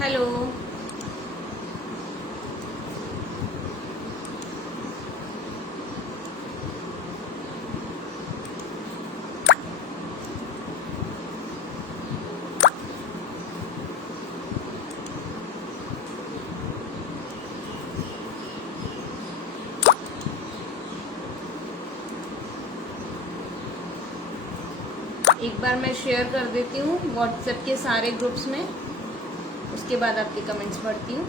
Hello. एक बार मैं share कर देती हूँ व्हाट्सएप के सारे ग्रुप्स में, उसके बाद आपके कमेंट्स पढ़ती हूँ।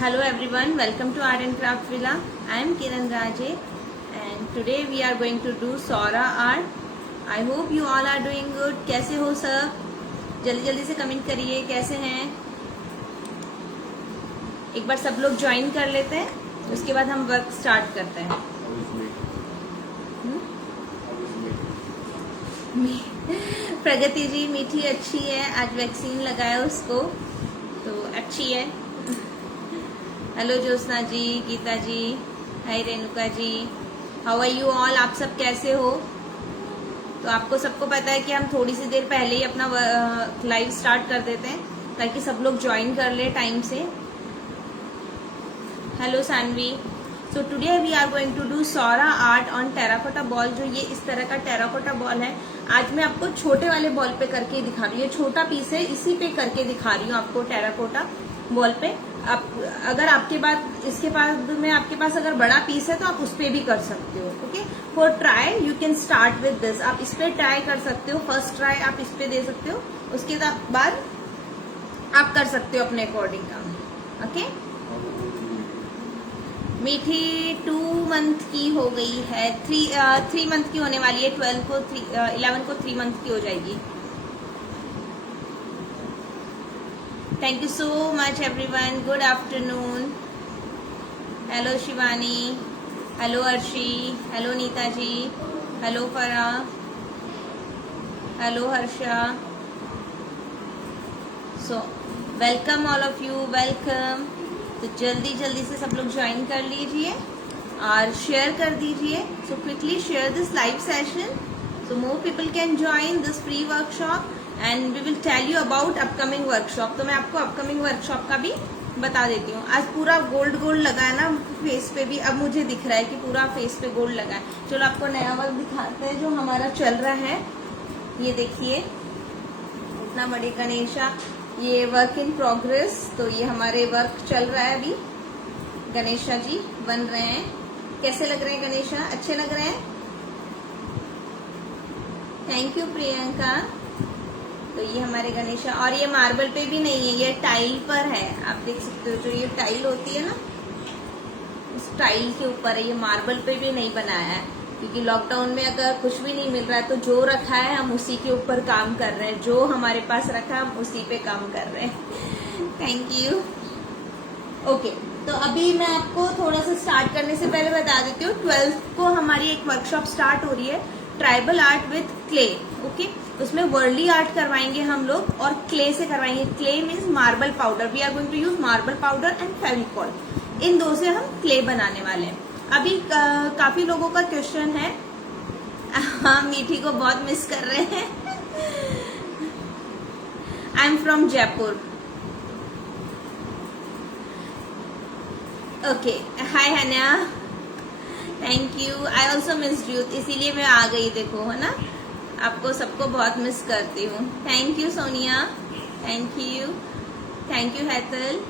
Hello everyone, welcome to Art and Craft Villa. I am Kiran Raje and today we are going to do Sora art. I hope you all are doing good. कैसे हो सब? जल्दी जल्दी से कमेंट करिए कैसे हैं। एक बार सब लोग ज्वाइन कर लेते हैं, उसके बाद हम वर्क स्टार्ट करते हैं। प्रगति जी मीठी अच्छी है, आज वैक्सीन लगाया उसको तो अच्छी है। Hello Jyotsna ji, Geeta ji, hi Renuka ji, how are you all? आप सब कैसे हो? तो आपको सबको पता है कि हम थोड़ी सी देर पहले ही अपना लाइव स्टार्ट कर देते हैं ताकि सब लोग ज्वाइन कर ले टाइम से। Hello Sanvi. So today we are going to do Saura art on terracotta ball. जो ये इस तरह का टेराकोटा बॉल है, आज मैं आपको छोटे वाले बॉल पे करके दिखा रही हूँ। ये छोटा पीस है, इसी पे करके दिखा रही हूँ आपको टेराकोटा बॉल पे। आप अगर आपके पास इसके बाद में आपके पास अगर बड़ा पीस है तो आप उस पे भी कर सकते हो। Okay, for try you can start with this. आप इस पे ट्राई कर सकते हो, फर्स्ट ट्राई आप इस पे दे सकते हो, उसके बाद आप कर सकते हो अपने अकॉर्डिंग काम। ओके, मीठी 2 मंथ की हो गई है, 3 मंथ की होने वाली है। 11 को 3 मंथ की हो जाएगी। Thank you so much everyone, good afternoon. Hello Shivani, hello Arshi, hello Neeta ji, hello Farah, hello Harsha. So welcome all of you, welcome. तो जल्दी जल्दी से सब लोग ज्वाइन कर लीजिए और शेयर कर दीजिए। So quickly share this live session so more people can join this free workshop and we will tell you about upcoming workshop। तो मैं आपको अपकमिंग वर्कशॉप का भी बता देती हूँ। आज पूरा गोल्ड गोल्ड लगा है ना फेस पे भी, अब मुझे दिख रहा है कि पूरा फेस पे गोल्ड लगा है। चलो आपको नया वर्क दिखाते हैं जो हमारा चल रहा है। ये देखिए, इतना बड़ी गणेशा, ये वर्क इन प्रोग्रेस। तो ये हमारे वर्क चल रहा है अभी। गणेशा जी बन रहे हैं। कैसे लग रहे हैं गणेशा? अच्छे लग रहे हैं? Thank you Priyanka. तो ये हमारे गणेशा, और ये मार्बल पे भी नहीं है, ये टाइल पर है। आप देख सकते हो, जो ये टाइल होती है ना, उस टाइल के ऊपर है। ये मार्बल पे भी नहीं बनाया है क्योंकि लॉकडाउन में अगर कुछ भी नहीं मिल रहा है तो जो रखा है हम उसी के ऊपर काम कर रहे हैं। जो हमारे पास रखा है हम उसी पे काम कर रहे हैं। Thank you. ओके, तो अभी मैं आपको थोड़ा सा स्टार्ट करने से पहले बता देती हूँ, 12th को हमारी एक वर्कशॉप स्टार्ट हो रही है, tribal art with clay. Okay, उसमें वर्ली आर्ट करवाएंगे हम लोग और क्ले से करवाएंगे। Clay means marble powder. We are going to use marble powder and Fevicol. इन दो से हम क्ले बनाने वाले हैं। अभी काफी लोगों का क्वेश्चन है। हाँ, मीठी को बहुत मिस कर रहे हैं। I am from Jaipur. Okay, hi Hanya, thank you. I also miss you, इसीलिए मैं आ गई। देखो है ना, आपको सबको बहुत मिस करती हूँ। Thank you Sonia, thank you Hetal,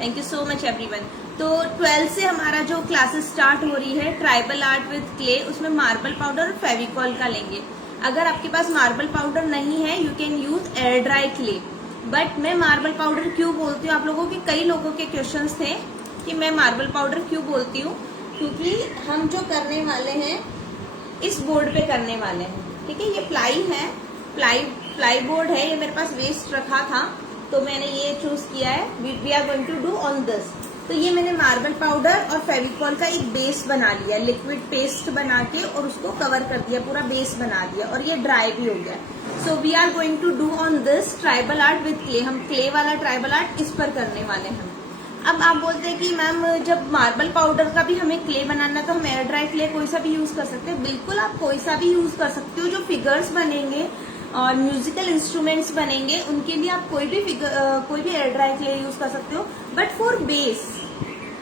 thank you so much everyone. तो 12 से हमारा जो क्लासेस स्टार्ट हो रही है ट्राइबल आर्ट विद क्ले, उसमें मार्बल पाउडर और फेविकॉल का लेंगे। अगर आपके पास मार्बल पाउडर नहीं है, you can use air dry clay. But मैं मार्बल पाउडर क्यों बोलती हूँ, आप लोगों के कई लोगों के क्वेश्चंस थे कि मैं मार्बल पाउडर क्यों बोलती हूँ, क्योंकि हम जो करने वाले हैं इस बोर्ड पे करने वाले हैं। ठीक है, ये प्लाई है, प्लाई बोर्ड है। ये मेरे पास वेस्ट रखा था तो मैंने ये चूज किया है। We are going to do on this. तो ये मैंने मार्बल पाउडर और फेविकॉल का एक बेस बना लिया, लिक्विड पेस्ट बना के, और उसको कवर कर दिया, पूरा बेस बना दिया, और ये ड्राई भी हो गया। So we are going to do on this tribal art with clay. हम क्ले वाला ट्राइबल आर्ट इस पर करने वाले हैं। अब आप बोलते हैं कि मैम जब मार्बल पाउडर का भी हमें क्ले बनाना है तो हम एयर ड्राई क्ले कोई सा भी यूज कर सकते हैं। बिल्कुल आप कोई सा भी यूज कर सकते हो। जो फिगर्स बनेंगे और म्यूजिकल इंस्ट्रूमेंट्स बनेंगे उनके लिए आप कोई भी एयर ड्राई क्ले यूज कर सकते हो। बट फॉर बेस,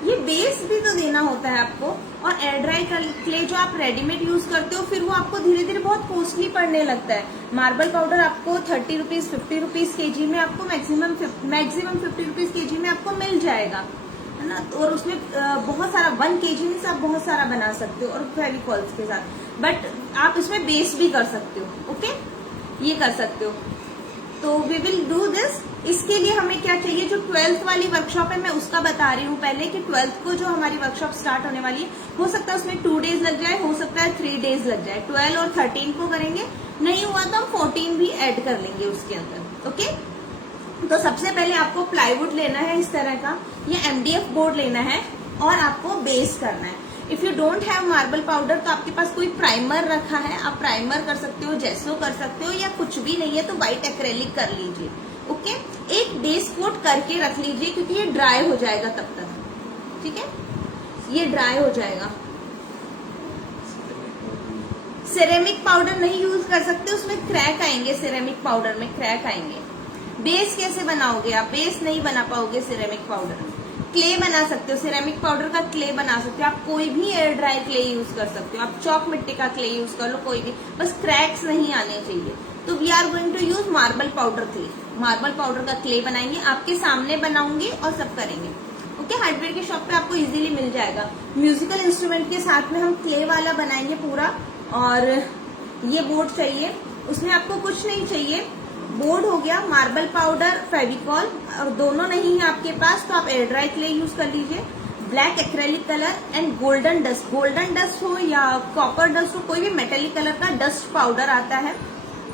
ये बेस भी तो देना होता है आपको। और एयर ड्राई क्ले जो आप रेडीमेड यूज करते हो फिर वो आपको धीरे धीरे बहुत कॉस्टली पड़ने लगता है। मार्बल पाउडर आपको 30 रुपीज 50 रुपीज केजी में आपको मैक्सिमम 50 रुपीज केजी में आपको मिल जाएगा, है ना। और उसमें बहुत सारा 1 केजी में से आप बहुत सारा बना सकते हो और फेविकॉल्स के साथ। बट आप इसमें बेस भी कर सकते हो। ओके, ये कर सकते हो। तो वी विल डू दिस। इसके लिए हमें क्या चाहिए, जो 12th वाली वर्कशॉप है मैं उसका बता रही हूँ पहले कि 12th को जो हमारी वर्कशॉप स्टार्ट होने वाली है, हो सकता है उसमें 2 डेज लग जाए, हो सकता है 3 डेज लग जाए। 12 और 13 को करेंगे, नहीं हुआ तो हम 14 भी ऐड कर लेंगे उसके अंदर। ओके, तो सबसे पहले आपको प्लाईवुड लेना है इस तरह का, या MDF बोर्ड लेना है और आपको बेस करना है। If you don't have marble powder तो आपके पास कोई प्राइमर रखा है, आप प्राइमर कर सकते हो, जेसो कर सकते हो, या कुछ भी नहीं है तो व्हाइट एक्रेलिक कर लीजिए। ओके, एक बेस कोट करके रख लीजिए क्योंकि ये ड्राई हो जाएगा तब तक। ठीक है, ये ड्राई हो जाएगा। सिरेमिक पाउडर नहीं यूज कर सकते, उसमें क्रैक आएंगे। सिरेमिक पाउडर में क्रैक आएंगे। बेस कैसे बनाओगे आप, बेस नहीं बना पाओगे सिरेमिक पाउडर। क्ले बना सकते हो, सिरेमिक पाउडर का क्ले बना सकते हो आप। कोई भी एयर ड्राई क्ले यूज कर सकते हो आप, चौक मिट्टी का क्ले यूज कर लो, कोई भी, बस क्रैक्स नहीं आने चाहिए। तो we are going to use marble powder clay. Marble powder का क्ले बनाएंगे, आपके सामने बनाऊंगी और सब करेंगे। ओके, हार्डवेयर की शॉप पे आपको इजीली मिल जाएगा। म्यूजिकल इंस्ट्रूमेंट के साथ में हम क्ले वाला बनाएंगे पूरा। और ये बोर्ड चाहिए, उसमें आपको कुछ नहीं चाहिए, बोर्ड हो गया, मार्बल पाउडर, फेविकॉल, और दोनों नहीं है आपके पास तो आप एयर ड्राई क्ले यूज कर लीजिए, black acrylic colour and golden dust. Golden dust हो या कॉपर डस्ट हो, कोई भी मेटेलिक कलर का डस्ट पाउडर आता है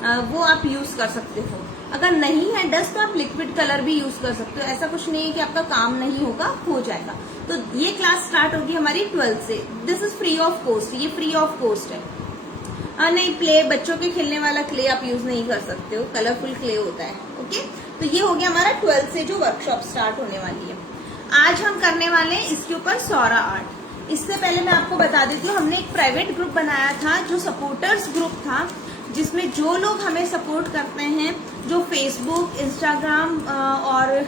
वो आप यूज कर सकते हो। अगर नहीं है डस्ट तो आप लिक्विड कलर भी यूज कर सकते हो। ऐसा कुछ नहीं है कि आपका काम नहीं होगा, हो जाएगा। तो ये क्लास स्टार्ट होगी हमारी 12 से। This is free of cost, ये फ्री ऑफ कॉस्ट है। नहीं, प्ले बच्चों के खेलने वाला क्ले आप यूज नहीं कर सकते हो, कलरफुल क्ले होता है। ओके, तो ये हो गया हमारा 12 से जो वर्कशॉप स्टार्ट होने वाली है। आज हम करने वाले हैं इसके ऊपर सौरा आर्ट। इससे पहले मैं आपको बता देती हूँ, हमने एक प्राइवेट ग्रुप बनाया था जो सपोर्टर्स ग्रुप था, जिसमें जो लोग हमें सपोर्ट करते हैं, जो फेसबुक, इंस्टाग्राम और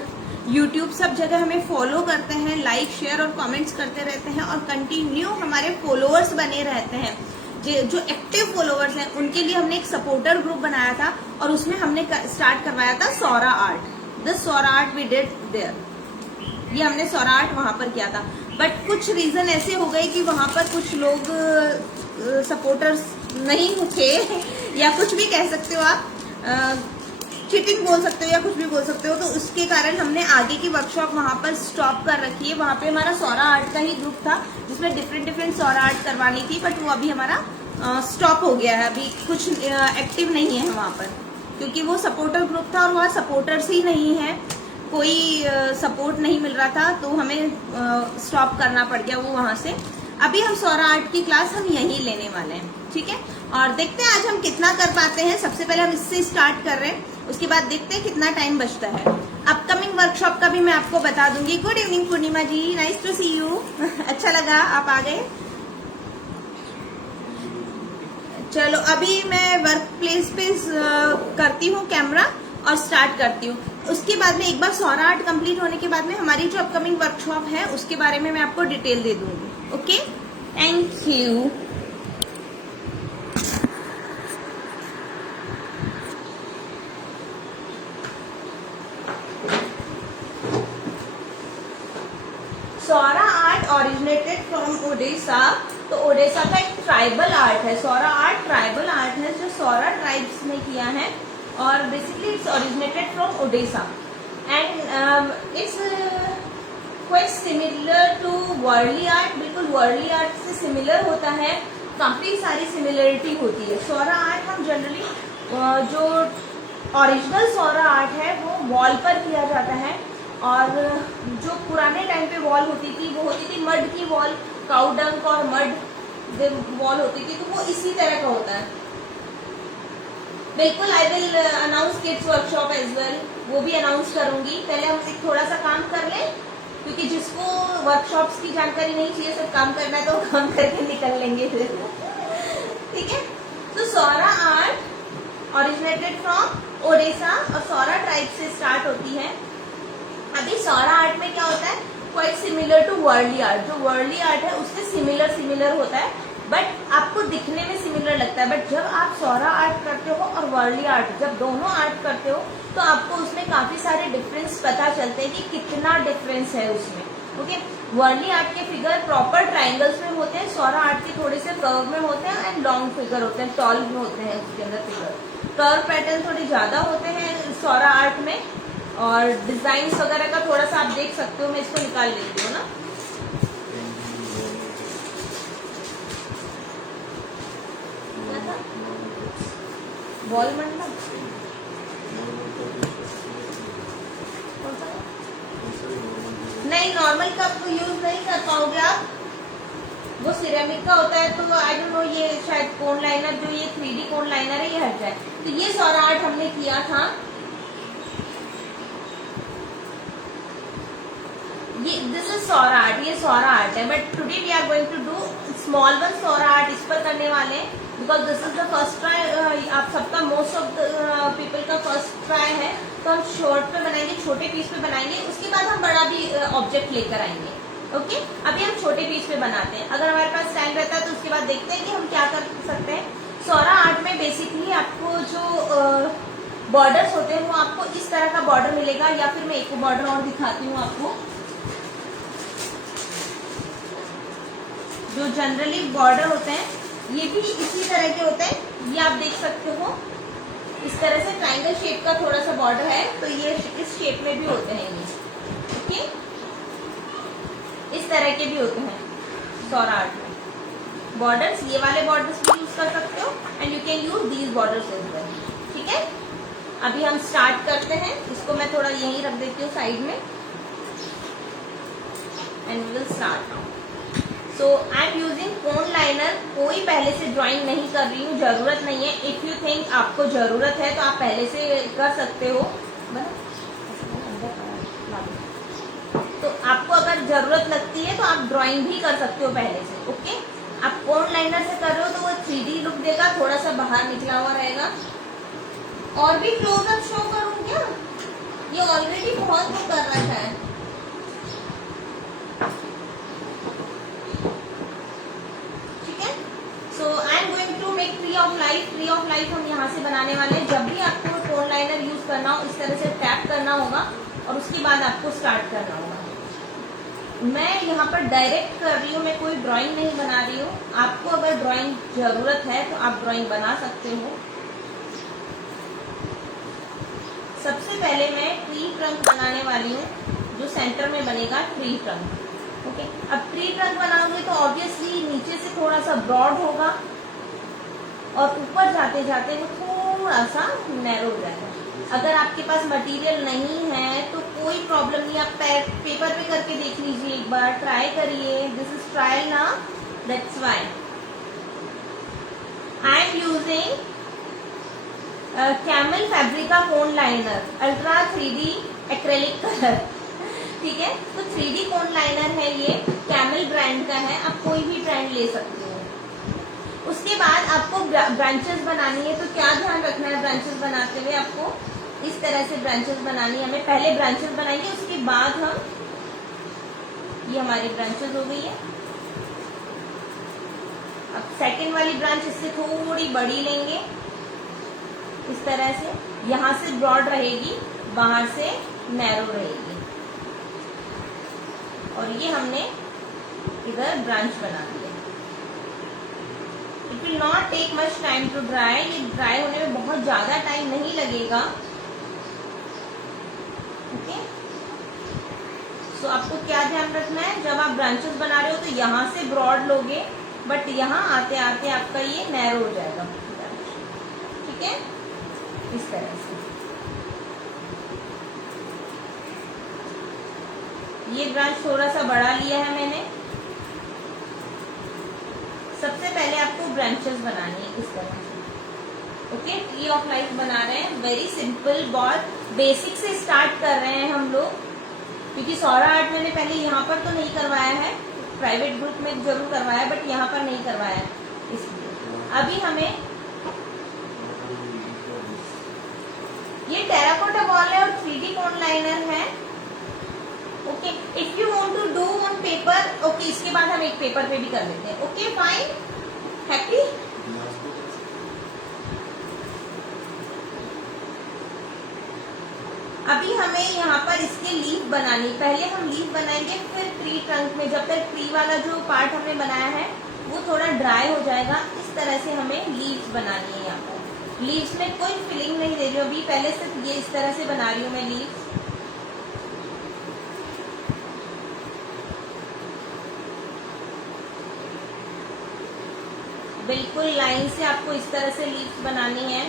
यूट्यूब सब जगह हमें फॉलो करते हैं, लाइक, शेयर और कमेंट्स करते रहते हैं और कंटिन्यू हमारे फॉलोअर्स बने रहते हैं, जो एक्टिव फॉलोअर्स हैं, उनके लिए हमने एक सपोर्टर ग्रुप बनाया था और उसमें हमने स्टार्ट करवाया था Saura art. This Saura art we did there. ये हमने सौरा आर्ट वहां पर किया था। बट कुछ रीजन ऐसे हो गए कि वहां पर कुछ लोग सपोर्टर्स नहीं थे, या कुछ भी कह सकते हो आप, चीटिंग बोल सकते हो या कुछ भी बोल सकते हो। तो उसके कारण हमने आगे की वर्कशॉप वहां पर स्टॉप कर रखी है। वहां पे हमारा सौरा आर्ट का ही ग्रुप था जिसमें डिफरेंट सौरा आर्ट करवानी थी, बट वो अभी हमारा स्टॉप हो गया है। अभी कुछ एक्टिव नहीं है वहां पर, क्योंकि वो सपोर्टर ग्रुप था और वहाँ सपोर्टर्स ही नहीं है, कोई सपोर्ट नहीं मिल रहा था, तो हमें स्टॉप करना पड़ गया वो वहां से। अभी हम सौरा आर्ट की क्लास हम यहीं लेने वाले हैं। ठीक है, और देखते हैं आज हम कितना कर पाते हैं। सबसे पहले हम इससे स्टार्ट कर रहे हैं, उसके बाद देखते हैं कितना टाइम बचता है। अपकमिंग वर्कशॉप का भी मैं आपको बता दूंगी। Good evening Purnima ji, nice to see you. अच्छा लगा आप आ गए। चलो अभी मैं वर्क प्लेस पे करती हूँ कैमरा और स्टार्ट करती हूँ। उसके बाद में एक बार सौरा आर्ट कंप्लीट होने के बाद में हमारी जो अपकमिंग वर्कशॉप है उसके बारे में मैं आपको डिटेल दे दूंगी। Okay, thank you. Saura art originated from Odisha. तो ओडिशा का एक ट्राइबल आर्ट है। सौरा आर्ट ट्राइबल आर्ट है जो सौरा ट्राइब्स ने किया है, और basically it's originated from Odisha and it's quite similar to Warli art. बिल्कुल वर्ली आर्ट से सिमिलर होता है, काफी सारी सिमिलरिटी होती है। सौरा आर्ट हम जनरली जो ओरिजिनल सौरा आर्ट है वो वॉल पर किया जाता है, और जो पुराने टाइम पे वॉल होती थी वो होती थी मड की वॉल, काउ डंक और मड वॉल होती थी, तो वो इसी तरह का होता है। बिल्कुल I will announce kids workshop as well, वो भी अनाउंस करूंगी। पहले हम थोड़ा सा काम कर लें क्योंकि जिसको वर्कशॉप्स की जानकारी नहीं चाहिए, सिर्फ काम करना है, तो काम करके निकल लेंगे फिर। ठीक है, तो सौरा आर्ट ओरिजिनेटेड फ्रॉम ओडिशा और सौरा ट्राइब से स्टार्ट होती है। अभी सौरा आर्ट में क्या होता है, quite similar to Warli art. जो वर्ली आर्ट है उससे सिमिलर होता है, बट आपको दिखने में सिमिलर लगता है। बट जब आप सौरा आर्ट करते हो और वर्ली आर्ट, जब दोनों आर्ट करते हो, तो आपको उसमें काफी सारे डिफरेंस पता चलते हैं कि कितना डिफरेंस है उसमें। ओके, वर्ली आर्ट के फिगर प्रॉपर ट्राइंगल्स में होते हैं, सौरा आर्ट के थोड़े से कर्व में होते हैं एंड लॉन्ग फिगर होते हैं, टॉल में होते हैं उसके अंदर फिगर। कर्व पैटर्न थोड़े ज्यादा होते हैं सौरा आर्ट में, और डिजाइन वगैरह का थोड़ा सा आप देख सकते हो। मैं इसको निकाल लेती हूँ ना। क्या था, बॉल मंडला नहीं, नॉर्मल कप यूज नहीं कर पाओगे आप, वो सिरेमिक का होता है। तो आई डोंट नो, ये शायद कोन लाइनर, जो ये 3D कोन लाइनर है, ये हट जाए। तो ये सौरा आर्ट हमने किया था, ये दिस इज सौरा आर्ट, ये सौरा आर्ट है। But today we are going to do small one Saura art, इस पर करने वाले हैं, because this is the first try. आप सबका, मोस्ट ऑफ द पीपल का फर्स्ट ट्राई है, तो हम शॉर्ट पे बनाएंगे, छोटे पीस पे बनाएंगे, उसके बाद हम बड़ा भी ऑब्जेक्ट लेकर आएंगे। ओके, अभी हम छोटे पीस पे बनाते हैं। अगर हमारे पास टाइम रहता है तो उसके बाद देखते हैं कि हम क्या कर सकते हैं। सौरा आर्ट में बेसिकली आपको जो बॉर्डर्स होते हैं, वो आपको इस तरह का बॉर्डर मिलेगा, या फिर मैं एक बॉर्डर और दिखाती हूँ आपको। जो जनरली बॉर्डर होते हैं, ये भी इसी तरह के होते हैं। ये आप देख सकते हो, इस तरह से ट्रायंगल शेप का थोड़ा सा बॉर्डर है, तो ये इस शेप में भी होते हैं ये। ओके, इस तरह के भी होते हैं सौरा आर्ट में बॉर्डर्स। ये वाले बॉर्डर्स भी यूज कर सकते हो, and you can use these borders as well. ठीक है, अभी हम स्टार्ट करते हैं। इसको मैं थोड़ा यहीं रख देती हूँ साइड में, and we will start now. So I am using cone liner. कोई पहले से ड्राइंग नहीं कर रही हूँ, जरूरत नहीं है। इफ यू थिंक आपको जरूरत है तो आप पहले से कर सकते हो। तो आपको अगर जरूरत लगती है तो आप ड्राइंग भी कर सकते हो पहले से। ओके, आप कोन लाइनर से कर रहे हो तो वो 3D लुक देगा, थोड़ा सा बाहर निकला हुआ रहेगा। और भी क्लोजअप शो करूँ क्या? ये ऑलरेडी बहुत वो कर रखा है। ट्री ऑफ लाइफ हम यहाँ से बनाने वाले हैं। जब भी आपको कोन लाइनर यूज करना हो, इस तरह से टैप करना होगा और उसके बाद आपको स्टार्ट करना होगा। मैं यहाँ पर डायरेक्ट कर रही हूँ, मैं कोई ड्राइंग नहीं बना रही हूँ। आपको अगर ड्राइंग जरूरत है तो आप ड्राइंग बना सकते हो। सबसे पहले मैं ट्री ट्रंक बनाने वाली हूँ, जो सेंटर में बनेगा ट्री ट्रंक। ओके, अब ट्री ट्रंक बनाओगे तो ऑब्वियसली नीचे से थोड़ा सा ब्रॉड होगा और ऊपर जाते जाते वो थोड़ा सा नैरो हो जाएगा। अगर आपके पास मटेरियल नहीं है तो कोई प्रॉब्लम नहीं, आप पेपर पे करके देख लीजिए, एक बार ट्राई करिए। दिस इज ट्रायल ना, that's why I am using camel फैब्रिका cone liner ultra 3D acrylic colour. ठीक है, तो 3D कोन लाइनर है, ये कैमल ब्रांड का है, आप कोई भी ब्रांड ले सकते हो। उसके बाद आपको ब्रांचेस बनानी है, तो क्या ध्यान रखना है ब्रांचेस बनाते हुए? आपको इस तरह से ब्रांचेस बनानी है। हमें पहले ब्रांचेस बनाएंगे, उसके बाद हम, ये हमारी ब्रांचेस हो गई है। अब सेकंड वाली ब्रांच इससे थोड़ी बड़ी लेंगे, इस तरह से। यहाँ से ब्रॉड रहेगी, बाहर से नैरो रहेगी, और ये हमने इधर ब्रांच बना दी। It will not take much time to dry. ये ड्राई होने में बहुत ज्यादा टाइम नहीं लगेगा। ओके, सो आपको क्या ध्यान रखना है, जब आप ब्रांचेस बना रहे हो तो यहाँ से ब्रॉड लोगे, बट यहाँ आते आते आपका ये नैरो हो जाएगा। ठीक है, इस तरह से। ये ब्रांच थोड़ा सा बड़ा लिया है मैंने। सबसे पहले आपको ब्रांचेस बनानी है इस तरह से। ओके, ट्री ऑफ लाइफ बना रहे हैं, वेरी सिंपल, बहुत बेसिक से स्टार्ट कर रहे हैं हम लोग। क्योंकि सौरा आर्ट मैंने पहले यहाँ पर तो नहीं करवाया है, प्राइवेट ग्रुप में जरूर करवाया है, बट यहाँ पर नहीं करवाया है, इसलिए अभी हमें ये टेराकोटा बॉल है और 3D कोन लाइनर है। Okay, if you want to do on paper, okay, इसके बाद हम एक पेपर पे भी कर लेते हैं। Okay fine, happy. अभी हमें यहाँ पर इसके लीफ बनानी, पहले हम लीफ बनाएंगे, फिर ट्री ट्रंक में, जब तक ट्री वाला जो पार्ट हमने बनाया है वो थोड़ा ड्राई हो जाएगा, इस तरह से हमें लीव्स बनानी है। यहाँ पर लीव्स में कोई फिलिंग नहीं दे रही हूँ अभी, पहले सिर्फ ये इस तरह से बना रही हूँ मैं लीव्स। बिल्कुल लाइन से आपको इस तरह से लीव्स बनानी है,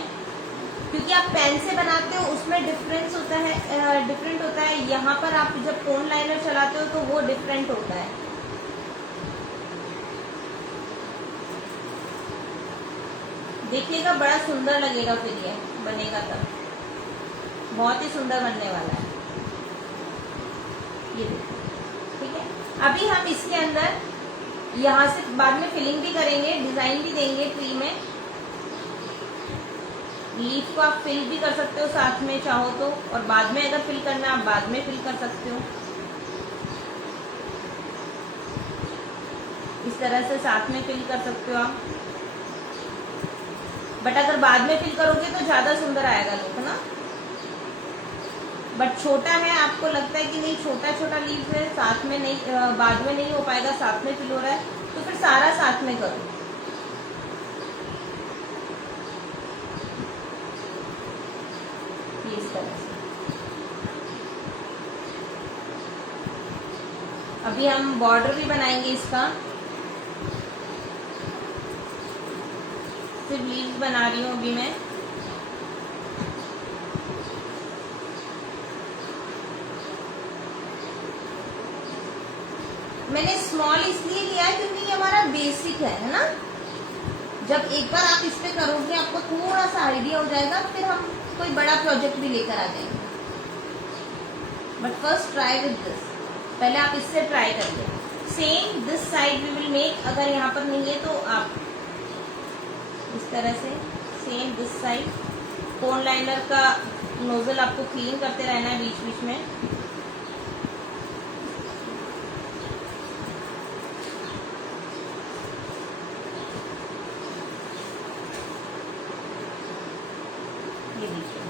क्योंकि आप पेन से बनाते हो उसमें डिफरेंट होता है, यहाँ पर आप जब कोन लाइनर चलाते हो तो वो डिफरेंट होता है। देखिएगा बड़ा सुंदर लगेगा, फिर ये बनेगा तब बहुत ही सुंदर बनने वाला है। ये देखिए, ठीक है। अभी हम इसके अंदर यहाँ से बाद में फिलिंग भी करेंगे, डिजाइन भी देंगे ट्री में। लीफ को आप फिल भी कर सकते हो साथ में चाहो तो, और बाद में अगर फिल करना आप बाद में फिल कर सकते हो, इस तरह से साथ में फिल कर सकते हो आप। बट अगर बाद में फिल करोगे तो ज्यादा सुंदर आएगा लुक ना। बट छोटा है, आपको लगता है कि नहीं छोटा छोटा लीव्स है, साथ में नहीं, बाद में नहीं हो पाएगा, साथ में फिल हो रहा है, तो फिर सारा साथ में करो। इस तरह से अभी हम बॉर्डर भी बनाएंगे इसका, सिर्फ लीव्स बना रही हूँ अभी मैं। मैंने स्मॉल इसलिए लिया है क्योंकि ये हमारा बेसिक है ना। जब एक बार आप इस पे करोगे आपको थोड़ा सा आइडिया हो जाएगा, फिर हम कोई बड़ा प्रोजेक्ट भी लेकर आ जाएंगे। But first try with this, पहले आप इससे ट्राई करिए। Same this side we will make, अगर यहाँ पर नहीं है तो आप इस तरह से same this side cone liner का नोजल आपको क्लीन करते रहना है बीच बीच में। ये देखिए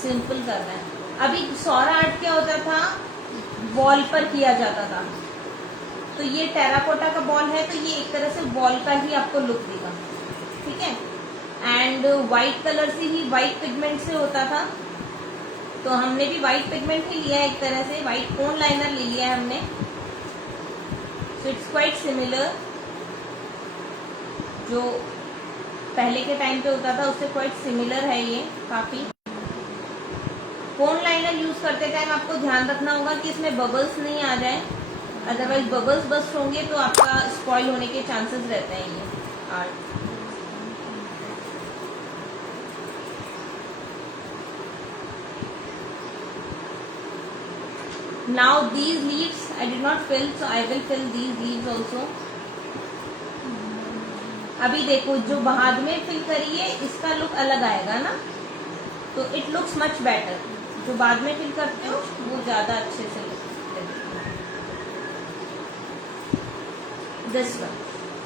सिंपल करना है। अभी सौरा आर्ट क्या होता था, वॉल पर किया जाता था, तो ये टेराकोटा का बॉल है तो ये एक तरह से बॉल का ही आपको लुक देगा, ठीक है। एंड व्हाइट कलर से ही, व्हाइट पिगमेंट से होता था, तो हमने भी व्हाइट पिगमेंट ही लिया है, एक तरह से व्हाइट कोन लाइनर ले लिया है हमने। सो इट्स क्वाइट सिमिलर, जो पहले के टाइम पे होता था उससे क्वाइट सिमिलर है ये काफी। कोन लाइनर यूज करते टाइम आपको ध्यान रखना होगा कि इसमें बबल्स नहीं आ जाए, अदरवाइज बबल्स बस्ट होंगे तो आपका स्पॉइल होने के चांसेस रहते हैं ये art. Now these leaves I did not fill, so I will fill these leaves also. अभी देखो जो बाद में फिल करी है इसका लुक अलग आएगा ना, तो इट लुक्स मच बेटर। जो बाद में फिल करते हो वो ज्यादा अच्छे से लगेगा। दिस वन,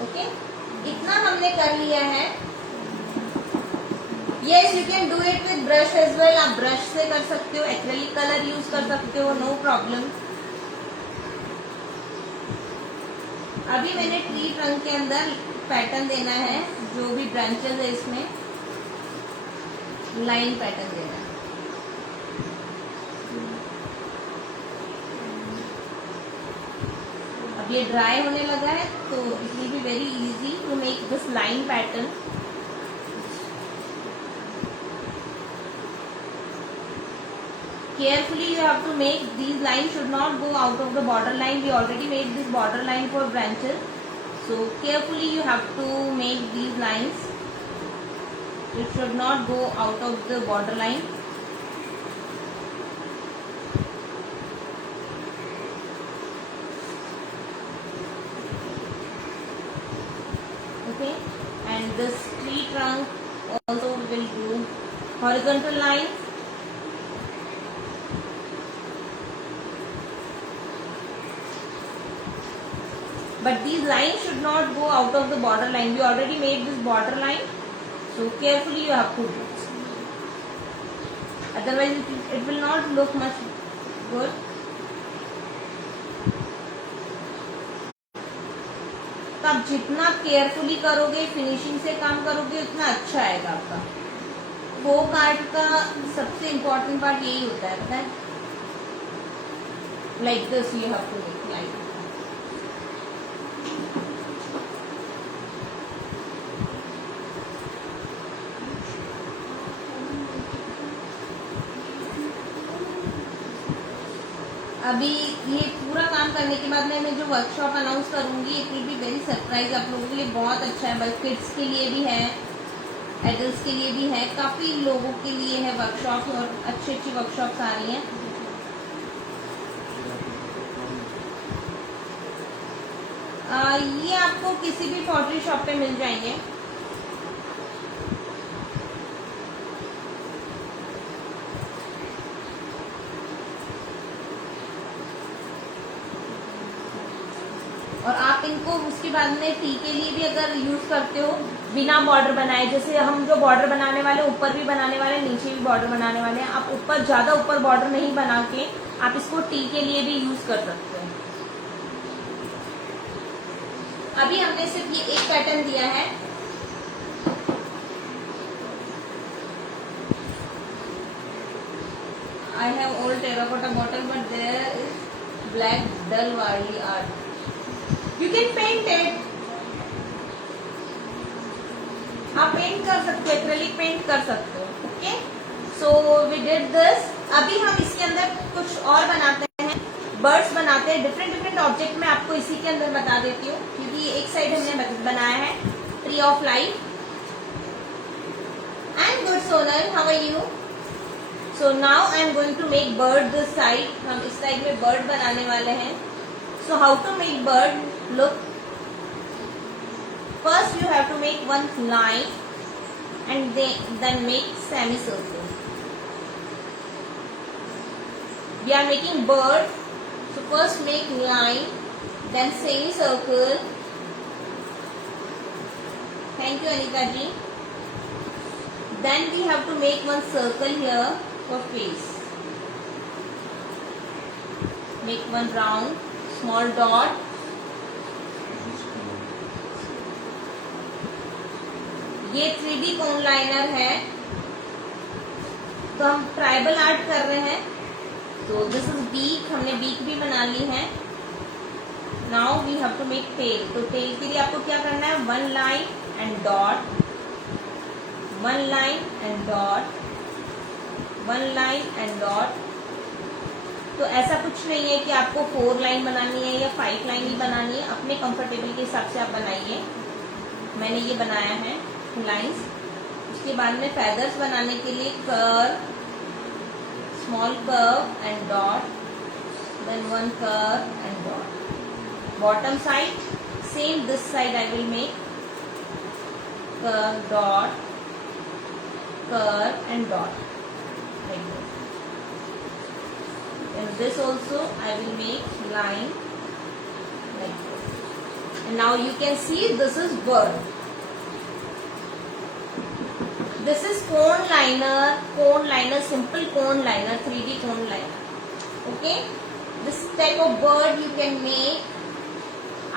ओके, इतना हमने कर लिया है। Yes, you can do it with brush as well, आप ब्रश से कर सकते हो, एक्रेलिक कलर यूज कर सकते हो, नो प्रॉब्लम। अभी मैंने ट्री ट्रंक के अंदर पैटर्न देना है, जो भी ब्रांचेस है इसमें लाइन पैटर्न देना है। अब ये ड्राई होने लगा है तो it will be very easy to make this line pattern. Carefully you have to make, these lines should not go out of the border line. We already made this border line for branches, so carefully you have to make these lines. It should not go out of the border line. and this tree trunk also we will do horizontal line. But these lines should not go out of the border line. We already made this border line, so carefully you have to do it. Otherwise it will not look much good. तो आप जितना carefully करोगे, finishing से काम करोगे, उतना अच्छा आएगा आपका। फोक आर्ट का सबसे इम्पोर्टेंट पार्ट यही होता है, पता है? Like this you have to make like. अभी ये पूरा काम करने के बाद मैं जो वर्कशॉप अनाउंस करूंगी, it will be very surprise. आप लोगों के लिए बहुत अच्छा है, बल्कि किड्स के लिए भी है, एडल्ट्स के लिए भी है, काफी लोगों के लिए है वर्कशॉप, और अच्छी अच्छी वर्कशॉप्स आ रही हैं। ये आपको किसी भी पॉटरी शॉप पे मिल जाएंगे। और आप इनको उसके बाद में टी के लिए भी अगर यूज करते हो, बिना बॉर्डर बनाए, जैसे हम जो बॉर्डर बनाने वाले, ऊपर भी बनाने वाले, नीचे भी बॉर्डर बनाने वाले हैं, आप ऊपर ज्यादा ऊपर बॉर्डर नहीं बना के आप इसको टी के लिए भी यूज कर सकते हो। अभी हमने सिर्फ ये एक पैटर्न दिया है। I have old terracotta bottle but there is black dull वाली art. You can paint it. आप पेंट कर सकते हो, एक्रेलिक पेंट कर सकते हो। Okay, so we did this. अभी हम इसके अंदर कुछ और बनाते हैं, बर्ड्स बनाते हैं, डिफरेंट डिफरेंट ऑब्जेक्ट मैं आपको इसी के अंदर बता देती हूँ, क्योंकि एक साइड हमने बनाया है tree of life. And good Sonal, how are you? So now I am going to make bird this side. हम इस साइड में बर्ड बनाने वाले हैं। So how to make bird? Look, first you have to make one line and then make semicircle. We are making bird, so first make line, then semicircle. Thank you Anita ji. Then we have to make one circle here for face. Make one round small dot, ये 3D cone liner है, तो हम tribal art कर रहे हैं। तो this is beak, हमने beak भी बना ली है। Now we have to make tail. तो टेल के लिए आपको क्या करना है? One line and dot, one line and dot, one line and dot. तो ऐसा कुछ नहीं है कि आपको 4 लाइन बनानी है या 5 लाइन ही बनानी है, अपने कंफर्टेबल के हिसाब से आप बनाइए। मैंने ये बनाया है लाइंस। उसके बाद में फेदर्स बनाने के लिए curve, small curve and dot, then one curve and dot. Bottom side same, this side I will make curve dot, curve and dot like this. And this also I will make line like this. And now you can see this is bird. This is cone liner, simple cone liner, 3D cone liner. Okay, this type of bird you can make.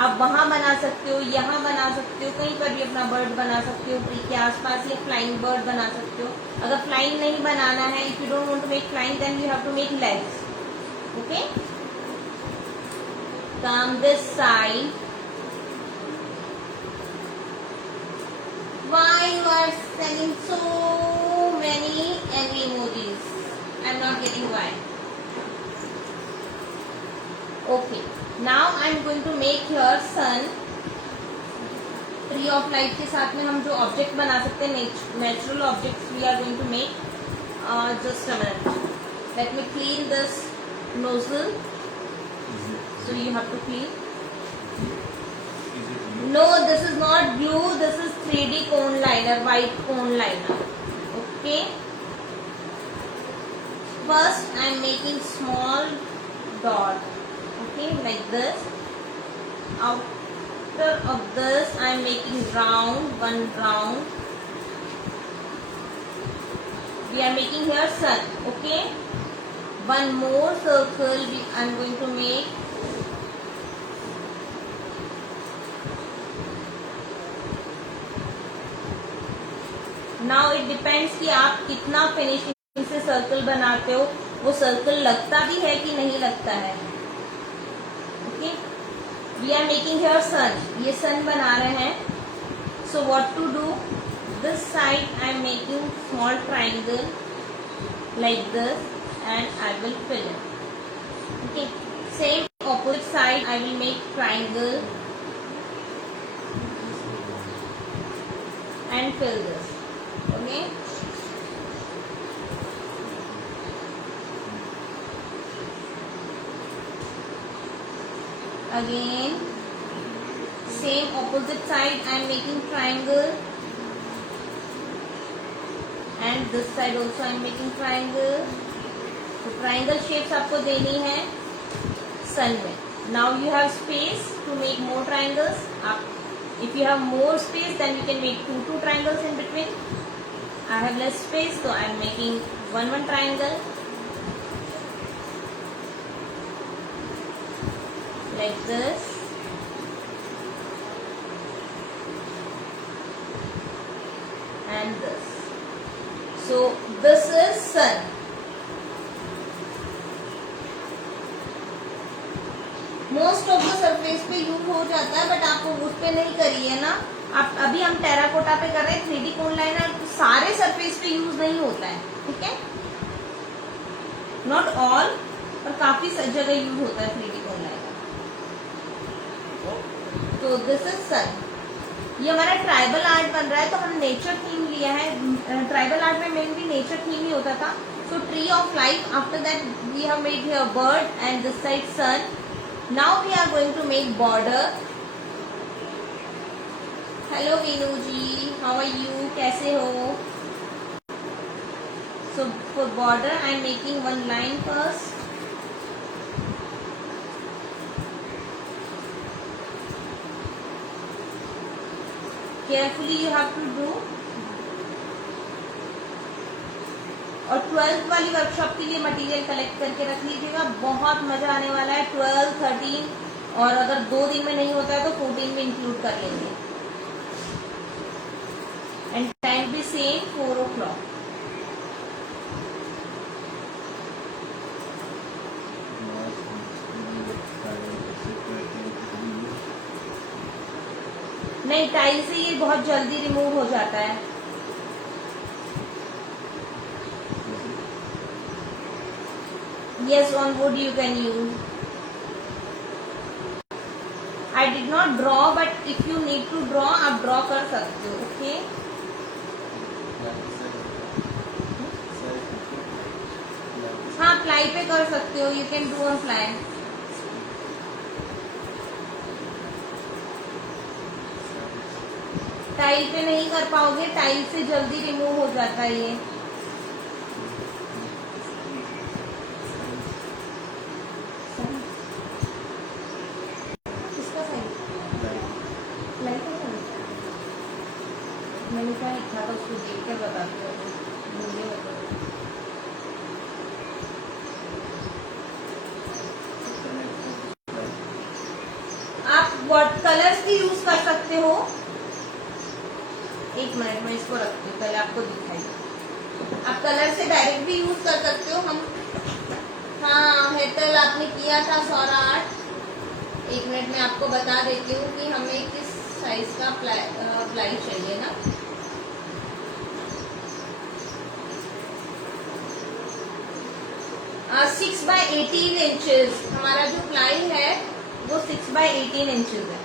आप वहां बना सकते हो, यहाँ बना सकते हो, कहीं पर भी अपना बर्ड बना सकते हो, ट्री के आसपास, या फ्लाइंग बर्ड बना सकते हो। अगर फ्लाइंग नहीं बनाना है, if you don't want to make flying, then you have to make legs. Okay, come this side. Why you are sending so many angry emojis? I'm not getting why. Okay, now I'm going to make here sun. Tree of life के साथ में हम जो object बना सकते हैं, natural objects we are going to make. Just a minute, let me clean this nozzle. So you have to clean. No, this is not glue, this is 3D cone liner, white cone liner. Okay, first I am making small dot, okay, like this. After of this I am making round, one round. We are making here sun, okay. One more circle I am going to make. Now it depends कि आप कितना finishing से circle बनाते हो, वो circle लगता भी है कि नहीं लगता है. Okay, we are making here sun, ये सन बना रहे हैं. So what to do, this side I am making small triangle like this and I will fill it. Okay, same opposite side I will make triangle and fill this. Okay, again same opposite side I am making triangle and this side also I am making triangle. तो triangle shapes आपको देनी है sun में. Now you have space to make more triangles. If you have more space then you can make two triangles in between. I have less space, so I am making one triangle like this. And this. So this is sun. Most of the surface पे use हो जाता है, but आप उस पे नहीं करिए ना. आप अभी हम टेराकोटा पे कर रहे हैं 3D कोन लाइनर, तो सारे सरफेस पे यूज नहीं होता है, ठीक है. नॉट ऑल, पर काफी जगह यूज होता है 3D कोन लाइनर. तो दिस इज सन. ये हमारा ट्राइबल आर्ट बन रहा है, तो हम नेचर थीम लिया है. ट्राइबल आर्ट में मेनली नेचर थीम ही होता था. So tree of life, after that we have made here bird and this side sun. Now we are going to make border. Hello Meenu ji, how are you, कैसे हो. So for border I am making one line first. Carefully you have to do. और 12th वाली workshop के लिए material collect करके रख लीजिएगा, बहुत मजा आने वाला है. 12, 13 और अगर 2 दिन में नहीं होता है तो 14 में इंक्लूड कर लेंगे. एंड टाइम भी सेम 4 o'clock. नहीं, टाइल से ये बहुत जल्दी रिमूव हो जाता है. Yes, on wood you can use. I did not draw, but if you need to draw, आप draw कर सकते हो. Okay. हाँ, प्लाई पे कर सकते हो. You can do on ply. Tile पे नहीं कर पाओगे, टाइल से जल्दी रिमूव हो जाता है ये. किसका सही? मैंने क्या लिखा था उसको देख कर बताती हूँ. आप वॉट कलर्स भी यूज कर सकते हो. एक मिनट में इसको रखती हूँ, पहले आपको दिखाई. आप कलर से डायरेक्ट भी यूज कर सकते हो. हम हाँ, हेटल आपने किया था सौरा आर्ट. एक मिनट में आपको बता देती हूँ कि हमें किस साइज का प्लाई चाहिए ना. आ, 6/18 इंचेस हमारा जो प्लाई है वो 6/18 इंचेस है.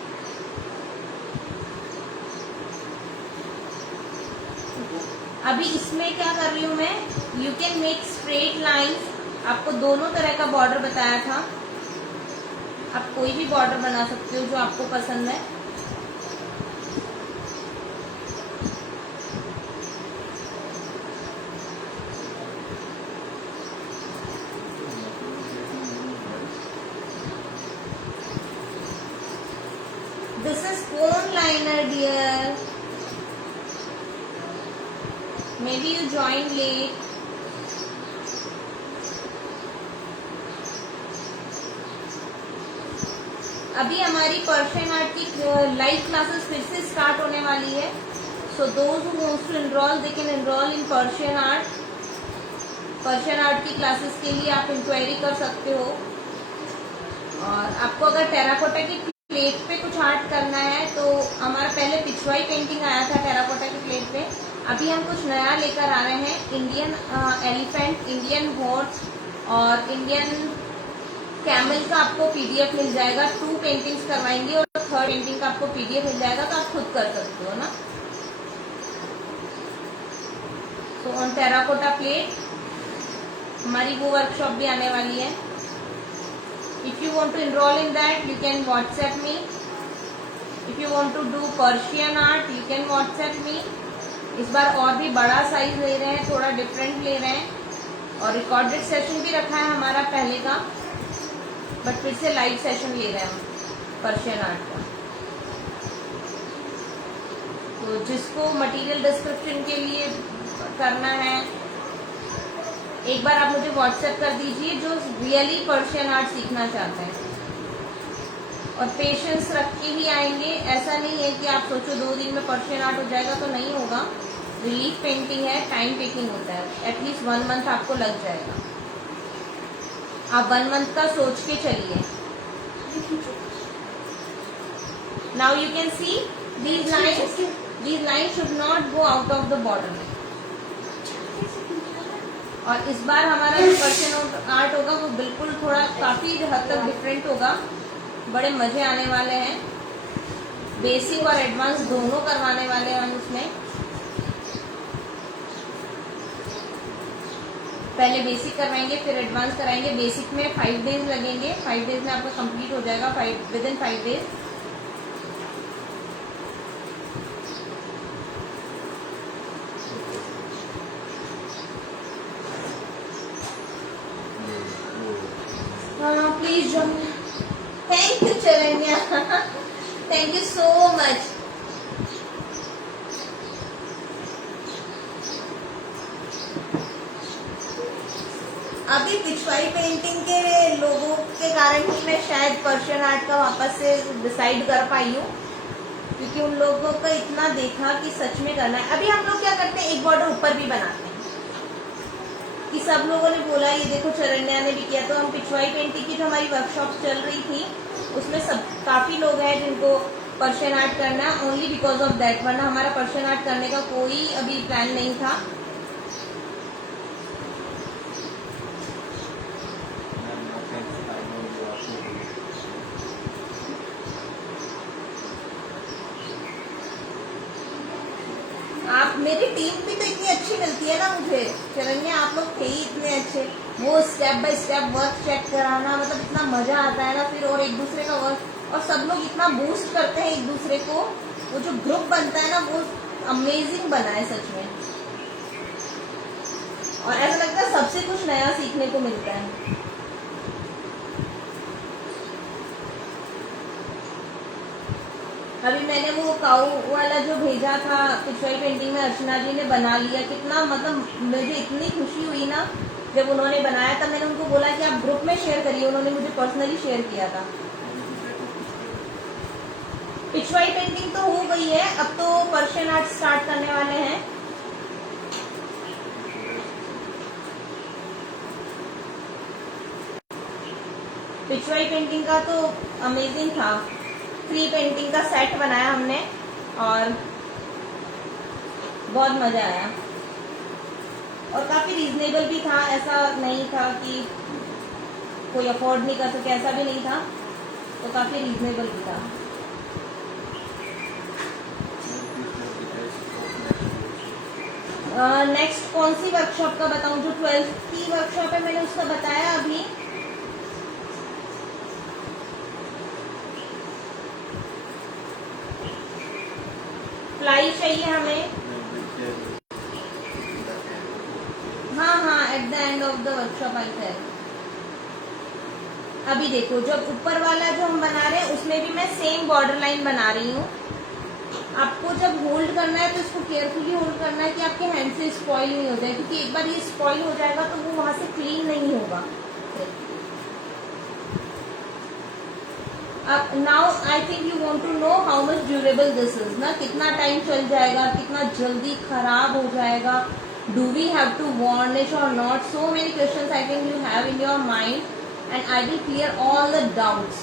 अभी इसमें क्या कर रही हूँ मैं, you can make straight lines. आपको दोनों तरह का बॉर्डर बताया था. आप कोई भी बॉर्डर बना सकते हो जो आपको पसंद है. phone liner, dear. Maybe you joined late. अभी हमारी पर्शियन आर्ट की लाइव क्लासेस फिर से स्टार्ट होने वाली है. So those who wants to enrol they can enrol in Persian art. Persian art की क्लासेस के लिए आप इंक्वायरी कर सकते हो. और आपको अगर टेराकोटा की प्लेट पे कुछ आर्ट करना है तो हमारा पहले पिछवाई पेंटिंग आया था टेराकोटा की प्लेट पे. अभी हम कुछ नया लेकर आ रहे हैं. इंडियन एलिफेंट, इंडियन हॉर्स और इंडियन कैमल का आपको पीडीएफ मिल जाएगा. 2 पेंटिंग्स करवाएंगे और 3rd पेंटिंग का आपको पीडीएफ मिल जाएगा, तो आप खुद कर सकते हो ना. तो ऑन टेराकोटा प्लेट हमारी वो वर्कशॉप भी आने वाली है. If you want to enrol in that you can WhatsApp me. If you want to do Persian art you can WhatsApp me. इस बार और भी बड़ा साइज ले रहे हैं, थोड़ा डिफरेंट ले रहे हैं. और रिकॉर्डेड सेशन भी रखा है हमारा पहले का, बट फिर से लाइव सेशन ले रहे हैं हम पर्शियन आर्ट का. तो जिसको मटेरियल डिस्क्रिप्शन के लिए करना है एक बार आप मुझे व्हाट्सएप कर दीजिए, जो रियली पर्शियन आर्ट सीखना चाहते हैं. और पेशेंस रख के ही आएंगे. ऐसा नहीं है कि आप सोचो 2 दिन में पर्शियन आर्ट हो जाएगा, तो नहीं होगा. रिलीफ पेंटिंग है, टाइम टेकिंग होता है. एटलीस्ट 1 मंथ आपको लग जाएगा. आप 1 मंथ का सोच के चलिए. Now you can see these lines should not go out of the border. और इस बार हमारा जो पर्शियन आर्ट होगा वो बिल्कुल थोड़ा काफी हद तक डिफरेंट होगा. बड़े मजे आने वाले हैं. बेसिक और एडवांस दोनों करवाने वाले हैं हम उसमें. पहले बेसिक करवाएंगे फिर एडवांस कराएंगे. बेसिक में 5 डेज लगेंगे. 5 डेज में आपका कंप्लीट हो जाएगा. Within 5 days. Please join. Thank you Charanya. Thank you so much. अभी पिछवाई पेंटिंग के लोगों के कारण ही मैं शायद पर्शियन आर्ट का वापस से डिसाइड कर पाई हूँ, क्योंकि उन लोगों का इतना देखा कि सच में करना है. अभी हम लोग क्या करते हैं, एक बॉर्डर ऊपर भी बनाते हैं. कि सब लोगों ने बोला ये देखो चरण्या ने भी किया, तो हम पिछवाई पेंटिंग की जो हमारी वर्कशॉप चल रही थी उसमें सब काफी लोग हैं जिनको पर्शियन आर्ट करना है. Only because of that. वरना हमारा पर्शियन आर्ट करने का कोई अभी प्लान नहीं था. आप मेरी टीम भी तो इतनी अच्छी मिलती है ना मुझे. चरण्या आप लोग थे ही इतने अच्छे. वो step by step work check कराना, मतलब इतना मजा आता है ना फिर. और एक दूसरे का वर्क, और सब लोग इतना बूस्ट करते हैं एक दूसरे को. वो जो ग्रुप बनता है ना वो अमेजिंग बना है सच में. और ऐसा लगता है सबसे कुछ नया सीखने को मिलता है. अभी मैंने वो काऊ वाला जो भेजा था पिछवाई पेंटिंग में, अर्चना जी ने बना लिया. कितना मतलब मुझे इतनी खुशी हुई ना जब उन्होंने बनाया था. मैंने उनको बोला कि आप ग्रुप में शेयर करिए. उन्होंने मुझे पर्सनली शेयर किया था. पिछवाई पेंटिंग तो हो गई है, अब तो पर्शियन आर्ट स्टार्ट करने वाले हैं. पिछवाई पेंटिंग का तो अमेजिंग था. 3 पेंटिंग का सेट बनाया हमने और बहुत मजा आया. और काफी रीजनेबल भी था. ऐसा नहीं था कि कोई अफोर्ड नहीं कर सके, ऐसा भी नहीं था. तो काफी रीजनेबल भी था. नेक्स्ट कौन सी वर्कशॉप का बताऊं? जो 12th की वर्कशॉप है मैंने उसका बताया अभी. फ्लाई चाहिए हमें. हाँ हाँ, at the end of the workshop I said. अभी देखो, जब ऊपर वाला जो हम बना रहे हैं उसमें भी मैं सेम बॉर्डर लाइन बना रही हूँ। आपको जब होल्ड करना है तो इसको केयरफुली होल्ड करना है कि आपके हैंड से स्पॉइल नहीं हो जाए, क्योंकि एक बार ये स्पॉइल हो जाएगा तो वो वहां से क्लीन नहीं होगा। अब now I think you want to know how much durable this is ना, कितना टाइम चल जाएगा, कितना जल्दी खराब हो जाएगा, do we have to varnish और not, so many questions I think you have in your mind and I will clear all the doubts.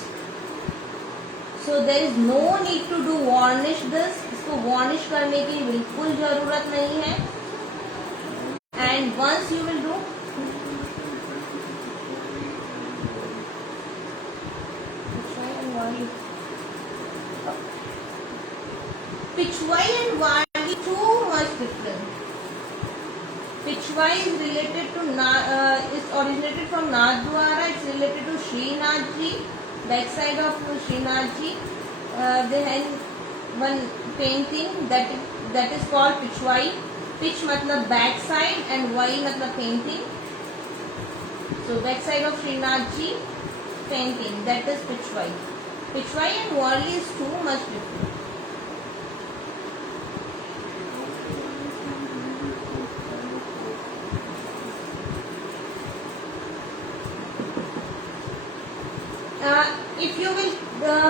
So there is no need to do varnish this, इसको varnish करने की बिल्कुल जरूरत नहीं है। And once you will do, Pichwai and Wadi too much different. Pichwai is related to is originated from Nathdwara. It's related to Srinathji, backside of Srinathji. They had one painting that is called Pichwai. Pitch matlab backside and Wai matlab painting. So backside of Srinathji painting, that is Pichwai. Pichwai and Wadi is too much different. If you will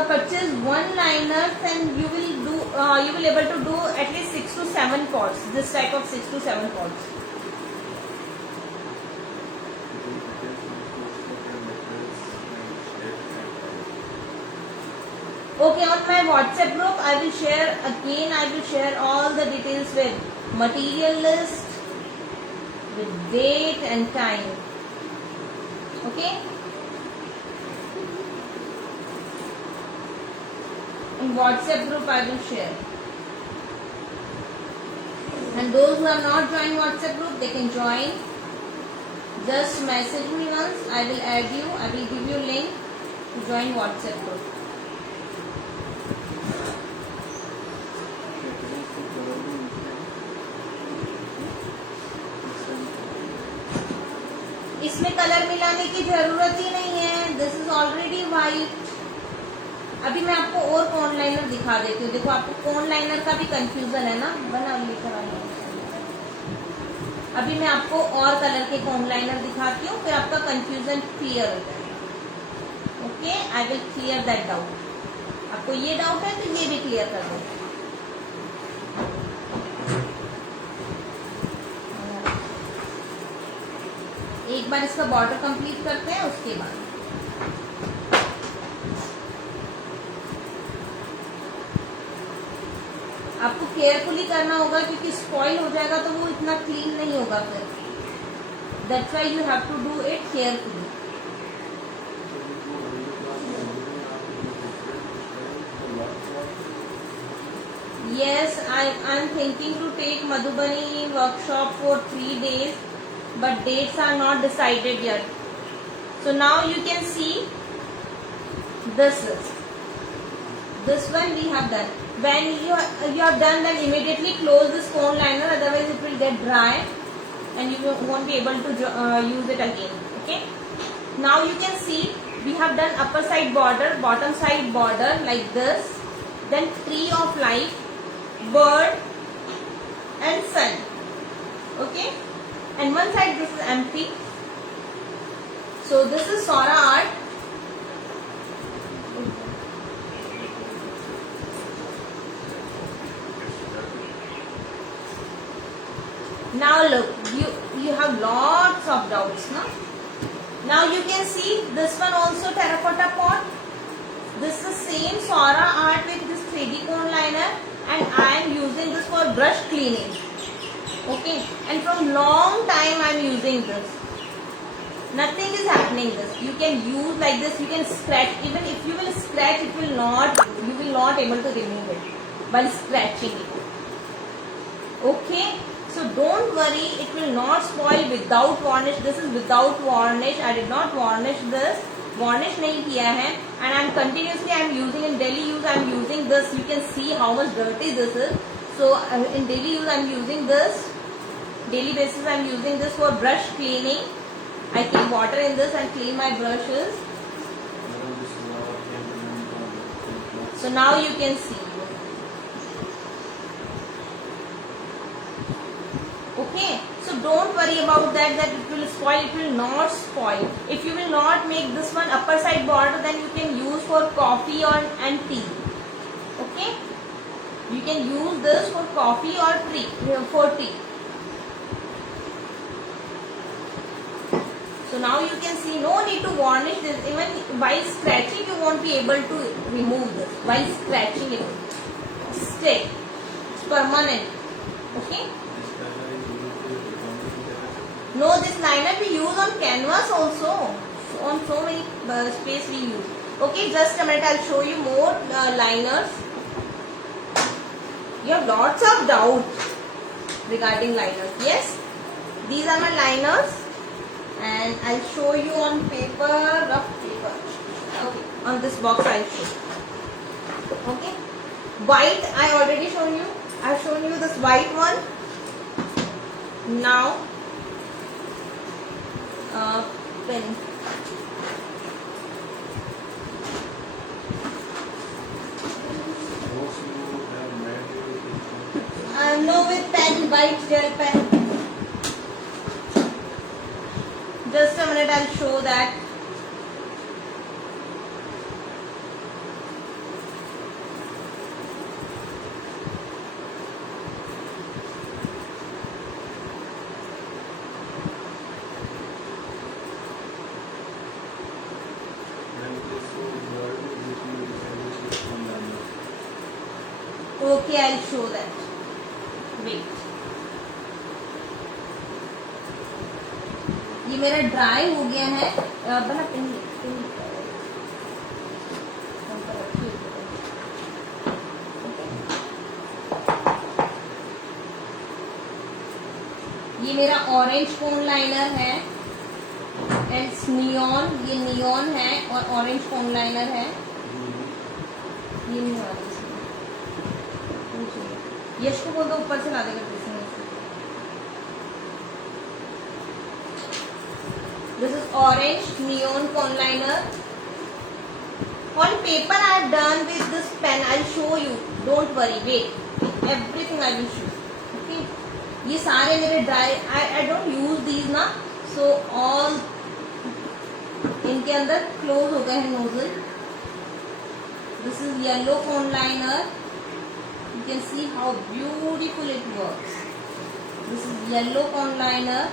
purchase one liner, then you will able to do at least 6 to 7 pots. This type of 6 to 7 pots. Okay, on my WhatsApp group, I will share again. I will share all the details with material list, with date and time. Okay. In WhatsApp group I will share, and those who are not joined WhatsApp group, they can join. Just message me once, I will add you, I will give you link to join WhatsApp group. इसमें colour मिलाने की जरूरत ही नहीं है, this is already white. अभी मैं आपको और कॉन लाइनर दिखा देती हूँ। देखो, आपको कॉन लाइनर का भी कंफ्यूजन है ना, बना लेकर आना। अभी मैं आपको और कलर के कॉन लाइनर दिखाती हूँ, फिर आपका कंफ्यूजन क्लियर हो जाएगा। Okay, I will clear that doubt. आपको ये डाउट है तो ये भी क्लियर कर दो। एक बार इसका बॉर्डर कंप्लीट करते हैं, उसके बाद आपको केयरफुली करना होगा, क्योंकि स्पॉइल हो जाएगा तो वो इतना क्लीन नहीं होगा फिर। That's why you have to do it carefully. Yes, I'm thinking to take Madhubani workshop for 3 days, but dates are not decided yet. So now you can see this one we have done. When you have done, then immediately close this cone liner, otherwise it will get dry and you won't be able to use it again. Okay. Now you can see we have done upper side border, bottom side border like this, then tree of life, bird and sun. Okay, and one side this is empty. So this is Sora art. Now look, you have lots of doubts, no? Now you can see this one also terracotta pot. This is same Sora art with this 3D cone liner, and I am using this for brush cleaning. Okay, and from long time I am using this. Nothing is happening this. You can use like this. You can scratch. Even if you will scratch, it will not. You will not able to remove it while scratching it. Okay. So don't worry, it will not spoil without varnish. This is without varnish. I did not varnish this. Varnish नहीं किया है, and I am continuously I am using in daily use. I am using this. You can see how much dirty this is. So in daily use I am using this. Daily basis I am using this for brush cleaning. I keep water in this and clean my brushes. So now you can see. Okay, so don't worry about that it will spoil. It will not spoil. If you will not make this one upper side border, then you can use for coffee or and tea. Okay, you can use this for coffee or for tea. So now you can see, no need to varnish this. Even while scratching you won't be able to remove this. While scratching it stay. It's permanent. Okay. No, this liner we use on canvas also. On so many space we use. Okay, just a minute, I'll show you more liners. You have lots of doubt regarding liners. Yes, these are my liners. And I'll show you on paper, rough paper. Okay, on this box I'll show. Okay, white I already shown you. I've shown you this white one. Now, pen. No, with pen, white gel pen. Just a minute, I'll show that. Okay, I'll show that. Wait. ये मेरा dry हो गया है. बना pin ये मेरा orange कोन liner है and neon. ये नियॉन है और ऑरेंज कोन लाइनर है. ये नहीं आ रही. यश को बोल दो ऊपर से ला देगा. This is orange neon cone liner. On paper I have done with this pen. I'll show you. Don't worry. Wait. Everything I will show. Okay. ये सारे मेरे dry. I don't use these ना. So all इनके अंदर close हो गए हैं nozzle. This is yellow cone liner. You can see how beautiful it works. This is yellow cone liner.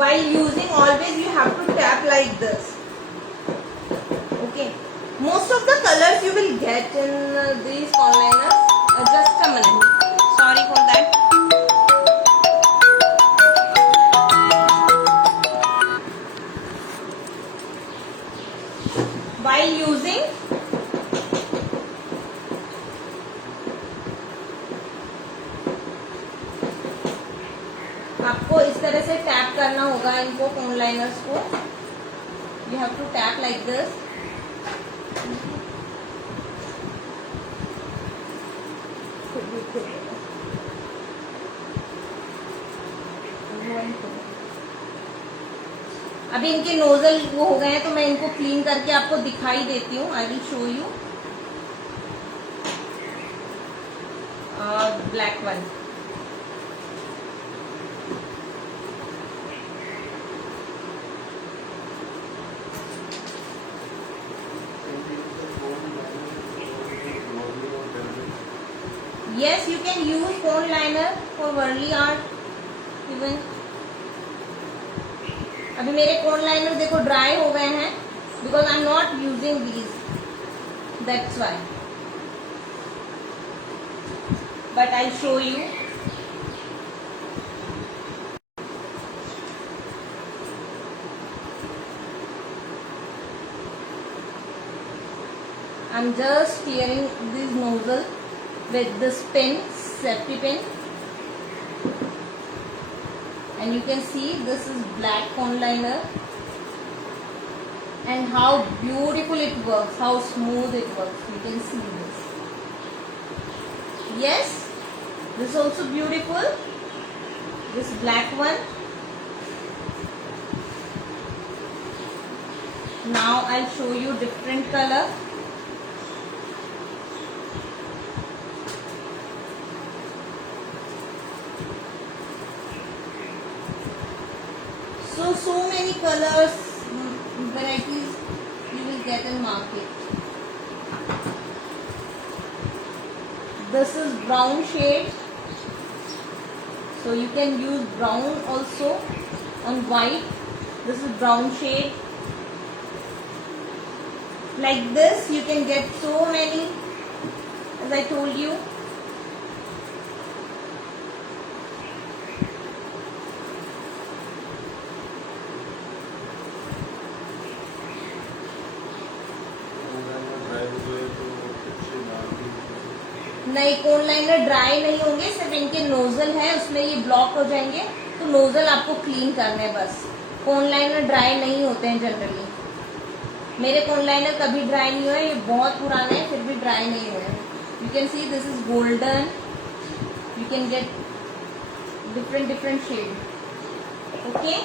While using, always you have to tap like this. Okay. Most of the colors you will get in these cone liners. Just a minute. Sorry for that. While using, आपको इस तरह से tap करना होगा इनको cone liners को. You have to tap like this. अभी इनके नोजल वो हो गए हैं तो मैं इनको क्लीन करके आपको दिखाई देती हूँ. I will show you. Black one. Yes, you can use cone liner for Worli art even. अभी मेरे cone liner देखो ड्राई हो गए हैं because I'm not using these. That's why. But I'll show you. I'm just clearing this nozzle with this pin, safety pin, and you can see this is black cone liner and how beautiful it works, how smooth it works. You can see this. Yes, This is also beautiful. This black one. Now I'll show you different color. So many colors, varieties you will get in market. This is brown shade, so you can use brown also on white. This is brown shade. Like this you can get so many, as I told you. नहीं, कोन liner dry नहीं होंगे, सिर्फ इनके nozzle है उसमें ये block हो जाएंगे, तो नोजल आपको क्लीन करने हैं बस। कोन लाइनर ड्राई नहीं होते हैं जनरली। मेरे कोन लाइनर कभी ड्राई नहीं हुए, ये बहुत पुराने हैं फिर भी ड्राई नहीं हुए। You can see this is golden, you can get different shade. Okay,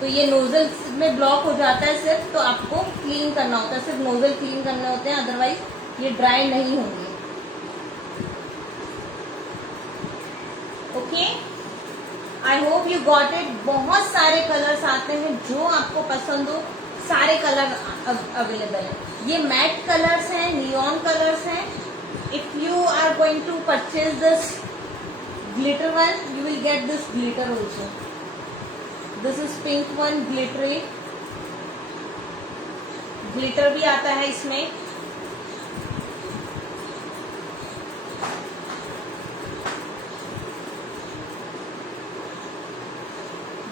तो ये नोजल में ब्लॉक हो जाता है सिर्फ, तो आपको क्लीन करना होता है, सिर्फ नोजल क्लीन करने होते हैं, अदरवाइज ये ड्राई नहीं होंगे। Okay, I hope you got it. बहुत सारे कलर्स आते हैं, जो आपको पसंद हो सारे कलर अवेलेबल हैं। ये मैट कलर्स हैं, नियॉन कलर्स हैं। If you are going to purchase this glitter one, you will get this glitter also. This is pink one, glittery glitter भी आता है इसमें।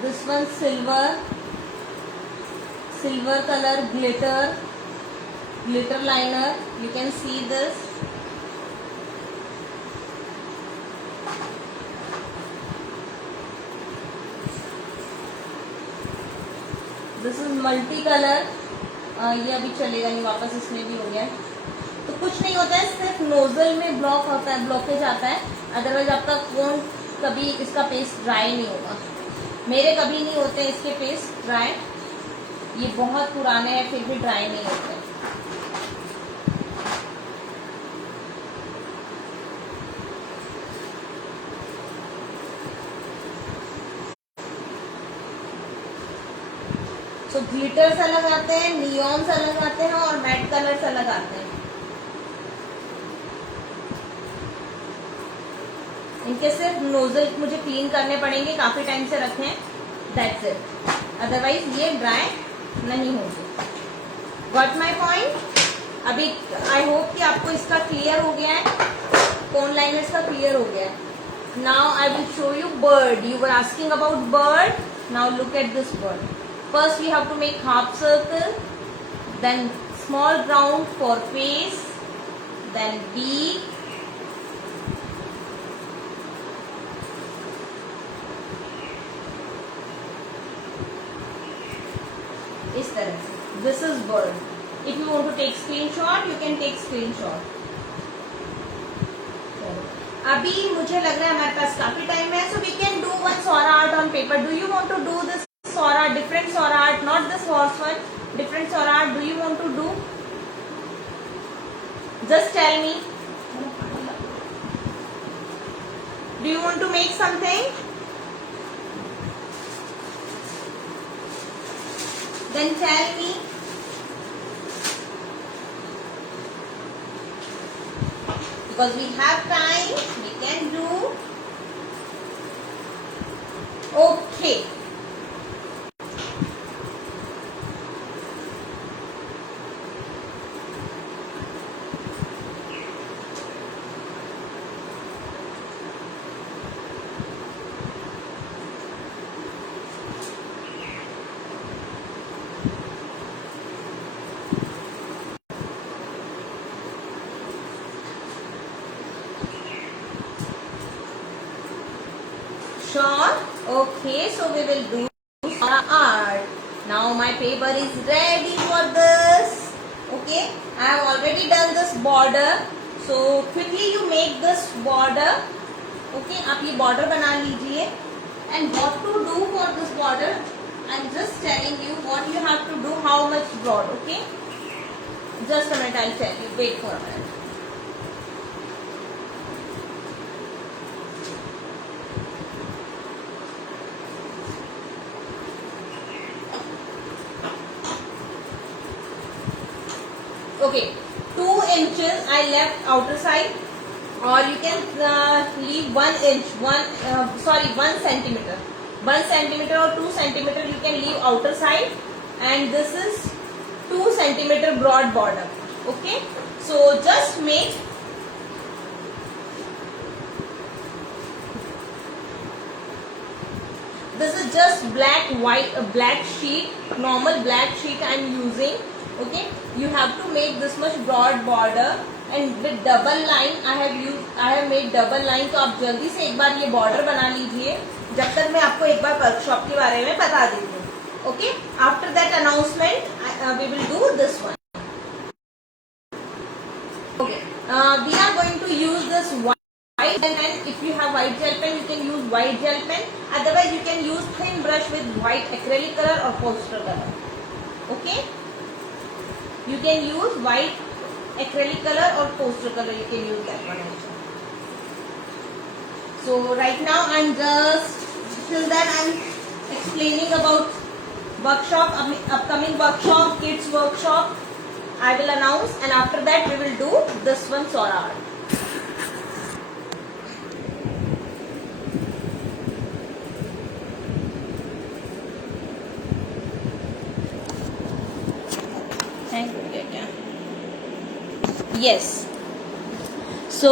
This one silver colour glitter liner, you can see this. This is multi colour, ये अभी चलेगा नहीं, वापस इसमें भी हो गया। तो कुछ नहीं होता है, सिर्फ नोजल में ब्लॉक होता है, ब्लॉकेज आता है, अदरवाइज आपका कोन कभी इसका पेस्ट ड्राई नहीं होगा। मेरे कभी नहीं होते इसके पेस्ट ड्राई, ये बहुत पुराने हैं फिर भी ड्राई नहीं होते। तो ग्लिटर्स अलग आते हैं, नियॉन्स अलग आते हैं और मैट कलर्स अलग आते हैं। इनके सिर्फ नोजल मुझे क्लीन करने पड़ेंगे, काफी टाइम से रखे हैं, दैट्स इट, अदरवाइज ये ड्राई नहीं होंगे। Got my point? अभी आई होप कि आपको इसका क्लियर हो गया है, कोन लाइनर्स का क्लियर हो गया है। Now I will show you bird. You were asking about bird, now look at this bird. First we have to make half circle, then small round for face, then beak, इस तरह से। This is bird. If you want to take screenshot, you can take screenshot. अभी मुझे लग रहा है हमारे पास काफी टाइम है, so we can do one Sora art on paper. Do you want to do this Sora, different Sora art, not this horse one, different Sora art? Do you want to do? Just tell me. Do you want to make something? Then tell me. Because we have time, we can do. Okay. Sure. Okay, so we will do Sora art. Now my paper is ready for this. Okay, I have already done this border, so so quickly you make this border. Okay, आप ये border बना लीजिए. And what to do for this border, I am just telling you what you have to do, how much broad. Okay, just a minute, I will tell you, wait for a minute. Okay, 2 inches I left outer side, or you can leave 1 inch, 1 centimeter, 1 centimeter or 2 centimeter you can leave outer side, and this is 2 centimeter broad border. Okay, so just make this is just black sheet, normal black sheet I am using. Okay, you have to make this much broad border, and with double line I have made double line. तो आप जल्दी से एक बार ये border बना लीजिए, जब तक मैं आपको एक बार वर्कशॉप के बारे में बता देती हूँ. Okay, after that announcement we will do this one. Okay, we are going to use this white gel pen. If you have white gel pen, you can use white gel pen. Otherwise, you can use thin brush with white acrylic color or poster color. Okay. You can use white acrylic color or poster color. You can use that one also. So right now I'm just till then I'm explaining about workshop, upcoming workshop, kids workshop. I will announce, and after that we will do this one Sora art. Yes, so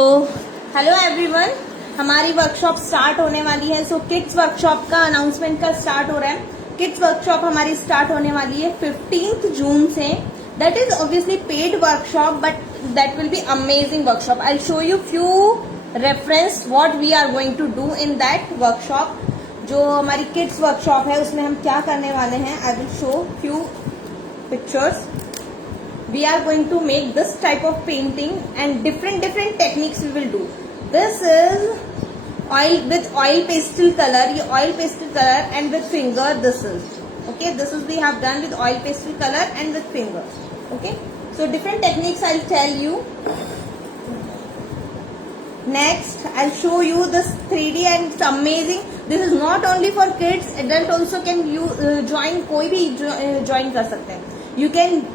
hello everyone, हमारी workshop start होने वाली है. So kids workshop का announcement का start हो रहा है. Kids workshop हमारी स्टार्ट होने वाली है 15 जून से. That is obviously paid workshop, but that will be amazing workshop. I show you few reference what we are going to do in that workshop. जो हमारी किड्स वर्कशॉप है उसमें हम क्या करने वाले हैं, I will show few pictures. We are going to make this type of painting, and different techniques we will do. This is oil pastel color, ये oil pastel color, and with finger this is. Okay, this is we have done with oil pastel color and with finger. Okay, so different techniques I'll tell you. Next I'll show you this 3D, and it's amazing. This is not only for kids, adult also can join, कोई भी join कर सकते हैं. You can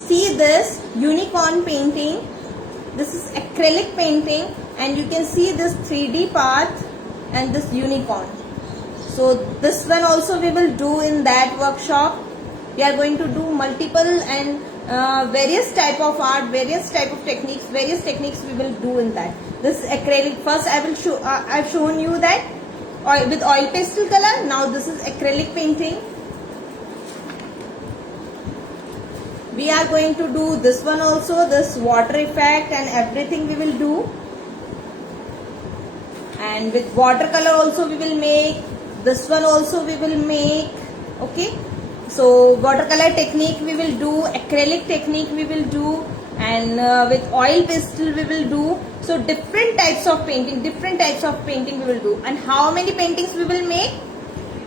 see this unicorn painting. This is acrylic painting, and you can see this 3D path and this unicorn. So this one also we will do in that workshop. We are going to do multiple and various type of art, various type of techniques, various techniques we will do in that. This acrylic, first I will show, I've shown you that with oil pastel color. Now this is acrylic painting. We are going to do this one also, this water effect and everything we will do. And with watercolor also we will make. This one also we will make. Okay. So watercolor technique we will do, acrylic technique we will do, and with oil pastel we will do. So different types of painting we will do. And how many paintings we will make?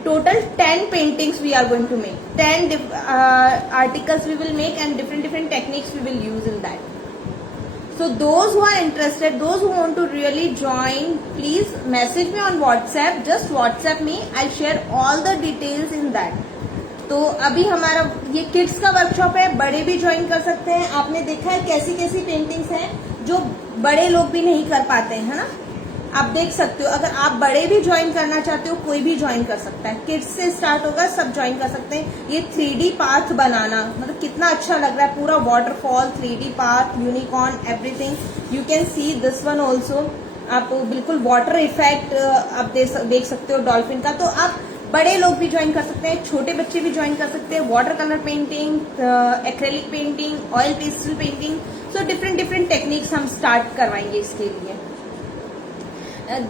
Total 10 paintings we are going to make. 10 articles we will make, and different techniques we will use in that. So those who are interested, those who want to really join, please message me on WhatsApp. Just WhatsApp me. I'll share all the details in that. तो अभी हमारा ये kids का workshop है, बड़े भी join कर सकते हैं. आपने देखा है कैसी कैसी पेंटिंग्स हैं जो बड़े लोग भी नहीं कर पाते हैं, है ना. आप देख सकते हो. अगर आप बड़े भी ज्वाइन करना चाहते हो, कोई भी ज्वाइन कर सकता है. किड्स से स्टार्ट होगा, सब ज्वाइन कर सकते हैं. ये 3D पाथ बनाना मतलब कितना अच्छा लग रहा है. पूरा waterfall, 3D path, unicorn, everything. You can see this one also. आप बिल्कुल वाटर इफेक्ट आप देख सकते हो डॉल्फिन का. तो आप बड़े लोग भी ज्वाइन कर सकते हैं, छोटे बच्चे भी ज्वाइन कर सकते हैं. Water colour painting, acrylic painting, oil pastel painting. So different techniques हम स्टार्ट करवाएंगे इसके लिए.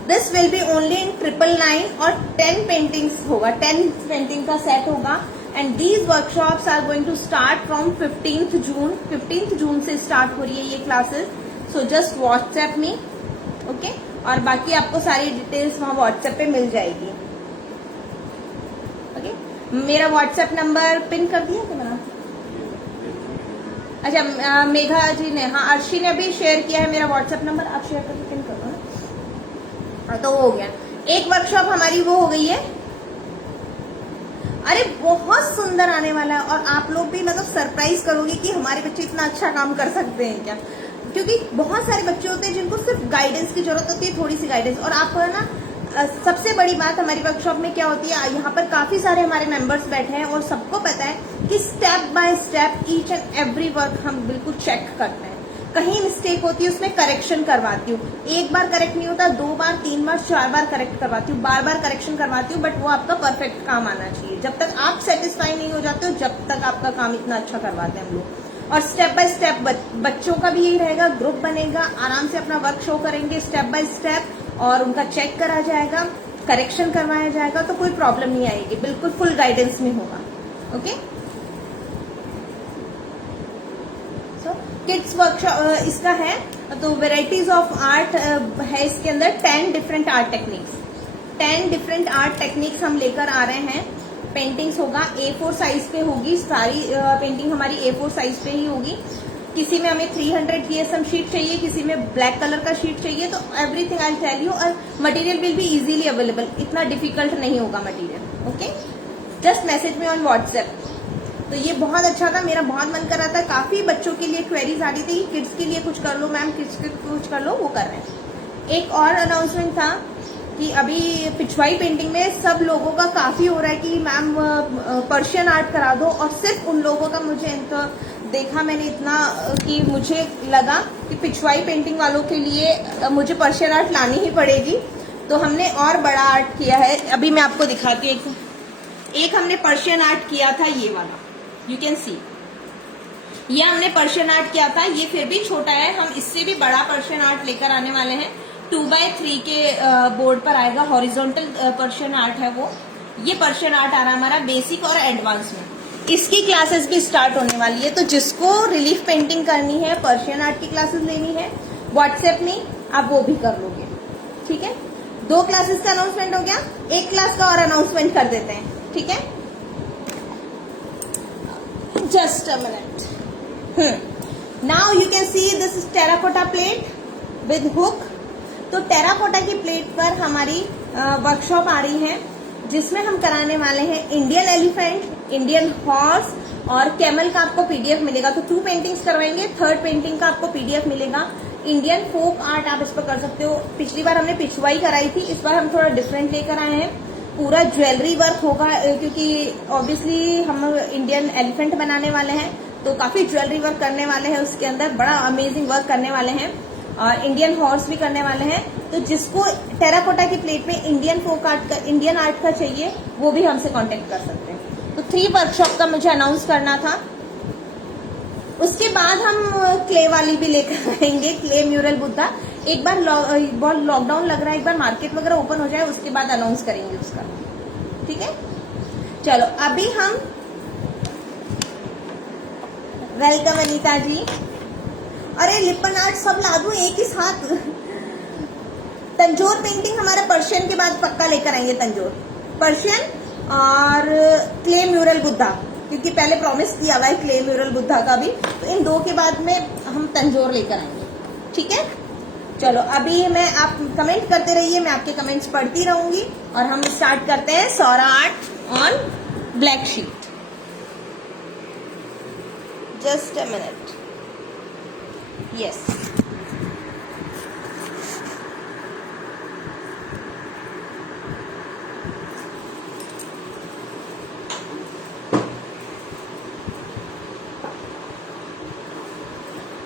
This will be only in 999 और 10 पेंटिंग्स होगा. 10 पेंटिंग का सेट होगा, and these workshops are going to start from 15th June से स्टार्ट हो रही है ये classes. So just WhatsApp me, okay. और बाकी आपको सारी डिटेल्स वहां व्हाट्सएप पे मिल जाएगी, ओके. मेरा व्हाट्सएप नंबर पिन कर दिया क्या मैंने? अच्छा, मेघा जी ने, हाँ अर्शी ने भी शेयर किया है मेरा व्हाट्सएप नंबर. आप शेयर करके पिन कर दो ना. तो वो हो गया. एक वर्कशॉप हमारी वो हो गई है. अरे बहुत सुंदर आने वाला है और आप लोग भी मतलब सरप्राइज करोगे कि हमारे बच्चे इतना अच्छा काम कर सकते हैं क्या. क्योंकि बहुत सारे बच्चे होते हैं जिनको सिर्फ गाइडेंस की जरूरत होती है, थोड़ी सी गाइडेंस. और आप ना सबसे बड़ी बात हमारी वर्कशॉप में क्या होती है, यहाँ पर काफी सारे हमारे मेंबर्स बैठे हैं और सबको पता है कि step by step each and every work हम बिल्कुल चेक करते हैं. कहीं मिस्टेक होती है उसमें करेक्शन करवाती हूँ. एक बार करेक्ट नहीं होता, 2 बार 3 बार 4 बार करेक्ट करवाती हूँ, बार बार करेक्शन करवाती हूँ. बट वो आपका परफेक्ट काम आना चाहिए. जब तक आप सेटिस्फाई नहीं हो जाते हो, जब तक आपका काम इतना अच्छा करवाते हैं हम लोग. और स्टेप बाय स्टेप बच्चों का भी यही रहेगा, ग्रुप बनेगा, आराम से अपना वर्क शो करेंगे स्टेप बाय स्टेप और उनका चेक करा जाएगा, करेक्शन करवाया जाएगा. तो कोई प्रॉब्लम नहीं आएगी, बिल्कुल फुल गाइडेंस में होगा, ओके. सो किड्स वर्कशॉप इसका है. तो वेराइटीज ऑफ आर्ट है इसके अंदर. 10 different art techniques, 10 different art techniques हम लेकर आ रहे हैं. पेंटिंग्स होगा, A4 साइज पे होगी सारी पेंटिंग हमारी, A4 साइज पे ही होगी. किसी में हमें 300 GSM शीट चाहिए, किसी में ब्लैक कलर का शीट चाहिए. तो एवरीथिंग आई टेल यू. और material will be easily available, इतना डिफिकल्ट नहीं होगा material, okay. Just message me on WhatsApp. तो ये बहुत अच्छा था, मेरा बहुत मन कर रहा था. काफी बच्चों के लिए क्वेरीज आ रही थी, किड्स के लिए कुछ कर लो मैम, किड्स के कुछ कर लो, वो कर रहे हैं. एक और अनाउंसमेंट था कि अभी पिछवाई पेंटिंग में सब लोगों का काफी हो रहा है कि मैम पर्शियन आर्ट करा दो. और सिर्फ उन लोगों का मुझे देखा मैंने इतना कि मुझे लगा कि पिछवाई पेंटिंग वालों के लिए मुझे पर्शियन आर्ट लानी ही पड़ेगी. तो हमने और बड़ा आर्ट किया है. अभी मैं आपको दिखाती हूँ. एक हमने पर्शियन आर्ट किया था, ये वाला यू कैन सी. ये हमने पर्शियन आर्ट किया था, ये फिर भी छोटा है. हम इससे भी बड़ा पर्शियन आर्ट लेकर आने वाले हैं. 2x3 के बोर्ड पर आएगा. हॉरिजॉन्टल पर्शियन आर्ट है वो. ये पर्शियन आर्ट आ रहा है हमारा बेसिक और एडवांस में. इसकी क्लासेस भी स्टार्ट होने वाली है. तो जिसको रिलीफ पेंटिंग करनी है, पर्शियन आर्ट की क्लासेस लेनी है, व्हाट्सएप में आप वो भी कर लोगे, ठीक है. 2 क्लासेस का अनाउंसमेंट हो गया. एक क्लास का और अनाउंसमेंट कर देते हैं, ठीक है. Just a minute. Now you can see this is terracotta plate with hook. तो टेराकोटा की प्लेट पर हमारी वर्कशॉप आ रही है, जिसमें हम कराने वाले हैं इंडियन एलिफेंट, इंडियन हॉर्स और कैमल का आपको पीडीएफ मिलेगा. तो 2 पेंटिंग्स करवाएंगे. 3rd पेंटिंग का आपको पीडीएफ मिलेगा. इंडियन फोक आर्ट आप इस पर कर सकते हो. पिछली बार हमने पिछवाई कराई थी, इस बार हम थोड़ा डिफरेंट लेकर आए हैं. पूरा ज्वेलरी वर्क होगा, क्योंकि ऑब्वियसली हम इंडियन एलिफेंट बनाने वाले हैं, तो काफी ज्वेलरी वर्क करने वाले हैं. उसके अंदर बड़ा अमेजिंग वर्क करने वाले हैं. और इंडियन हॉर्स भी करने वाले हैं. तो जिसको टेराकोटा की प्लेट में इंडियन फोक आर्ट का, इंडियन आर्ट का चाहिए, वो भी हमसे कांटेक्ट कर सकते हैं. तो 3 वर्कशॉप का मुझे अनाउंस करना था. उसके बाद हम क्ले वाली भी लेकर आएंगे, क्ले म्यूरल बुद्धा. एक बार बहुत लॉकडाउन लग रहा है, एक बार मार्केट वगैरह ओपन हो जाए, उसके बाद अनाउंस करेंगे उसका, ठीक है. चलो अभी हम, वेलकम अनीता जी. अरे लिपन आर्ट सब ला दूं एक ही साथ. तंजोर पेंटिंग हमारा पर्शियन के बाद पक्का लेकर आएंगे. तंजोर, पर्शियन और क्ले म्यूरल बुद्धा, क्योंकि पहले प्रॉमिस किया हुआ है क्ले म्यूरल बुद्धा का भी. तो इन 2 के बाद में हम तंजोर लेकर आएंगे, ठीक है. चलो अभी आप कमेंट करते रहिए, मैं आपके कमेंट्स पढ़ती रहूंगी. और हम स्टार्ट करते हैं Saura art on black sheet. Just a minute. Yes,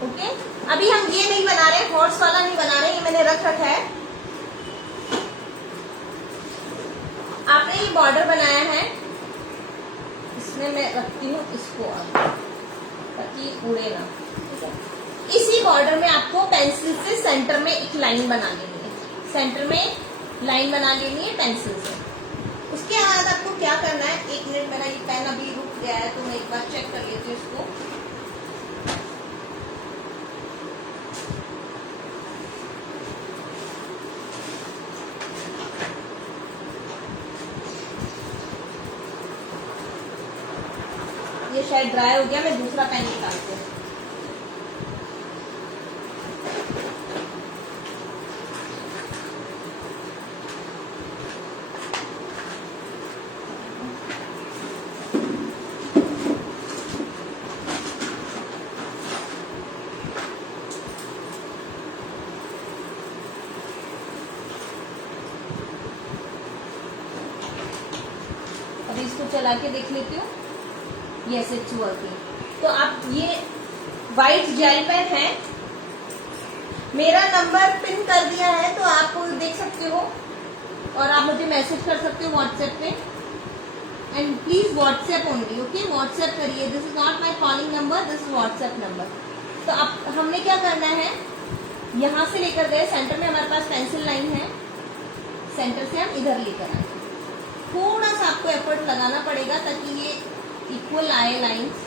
okay. अभी हम ये नहीं बना रहे, हॉर्स वाला नहीं बना रहे, ये मैंने रख रखा है. आपने ये बॉर्डर बनाया है, इसमें मैं रखती हूँ इसको ताकि उड़े ना, ठीक है. इसी बॉर्डर में आपको पेंसिल से सेंटर में एक लाइन बना लेनी है. सेंटर में लाइन बना लेनी है पेंसिल से. उसके बाद आपको क्या करना है, 1 मिनट मेरा ये पेन अभी रुक गया है, तो मैं एक बार चेक कर लेती हूँ इसको। ये शायद ड्राई हो गया, मैं दूसरा पेन निकालती हूँ। अभी इसको चला के देख लेती हूँ। Yes it's working. तो आप ये वाइट जेल पेन है, मेरा नंबर पिन कर दिया है, तो आप देख सकते हो और आप मुझे मैसेज कर सकते हो व्हाट्सएप पे। And please WhatsApp only, okay, WhatsApp करिए। This is not my calling number, this is WhatsApp number. तो अब हमने क्या करना है, यहाँ से लेकर गए सेंटर में, हमारे पास पेंसिल लाइन है, सेंटर से हम इधर लेकर आए। थोड़ा सा आपको एफर्ट लगाना पड़ेगा ताकि ये इक्वल आए लाइंस।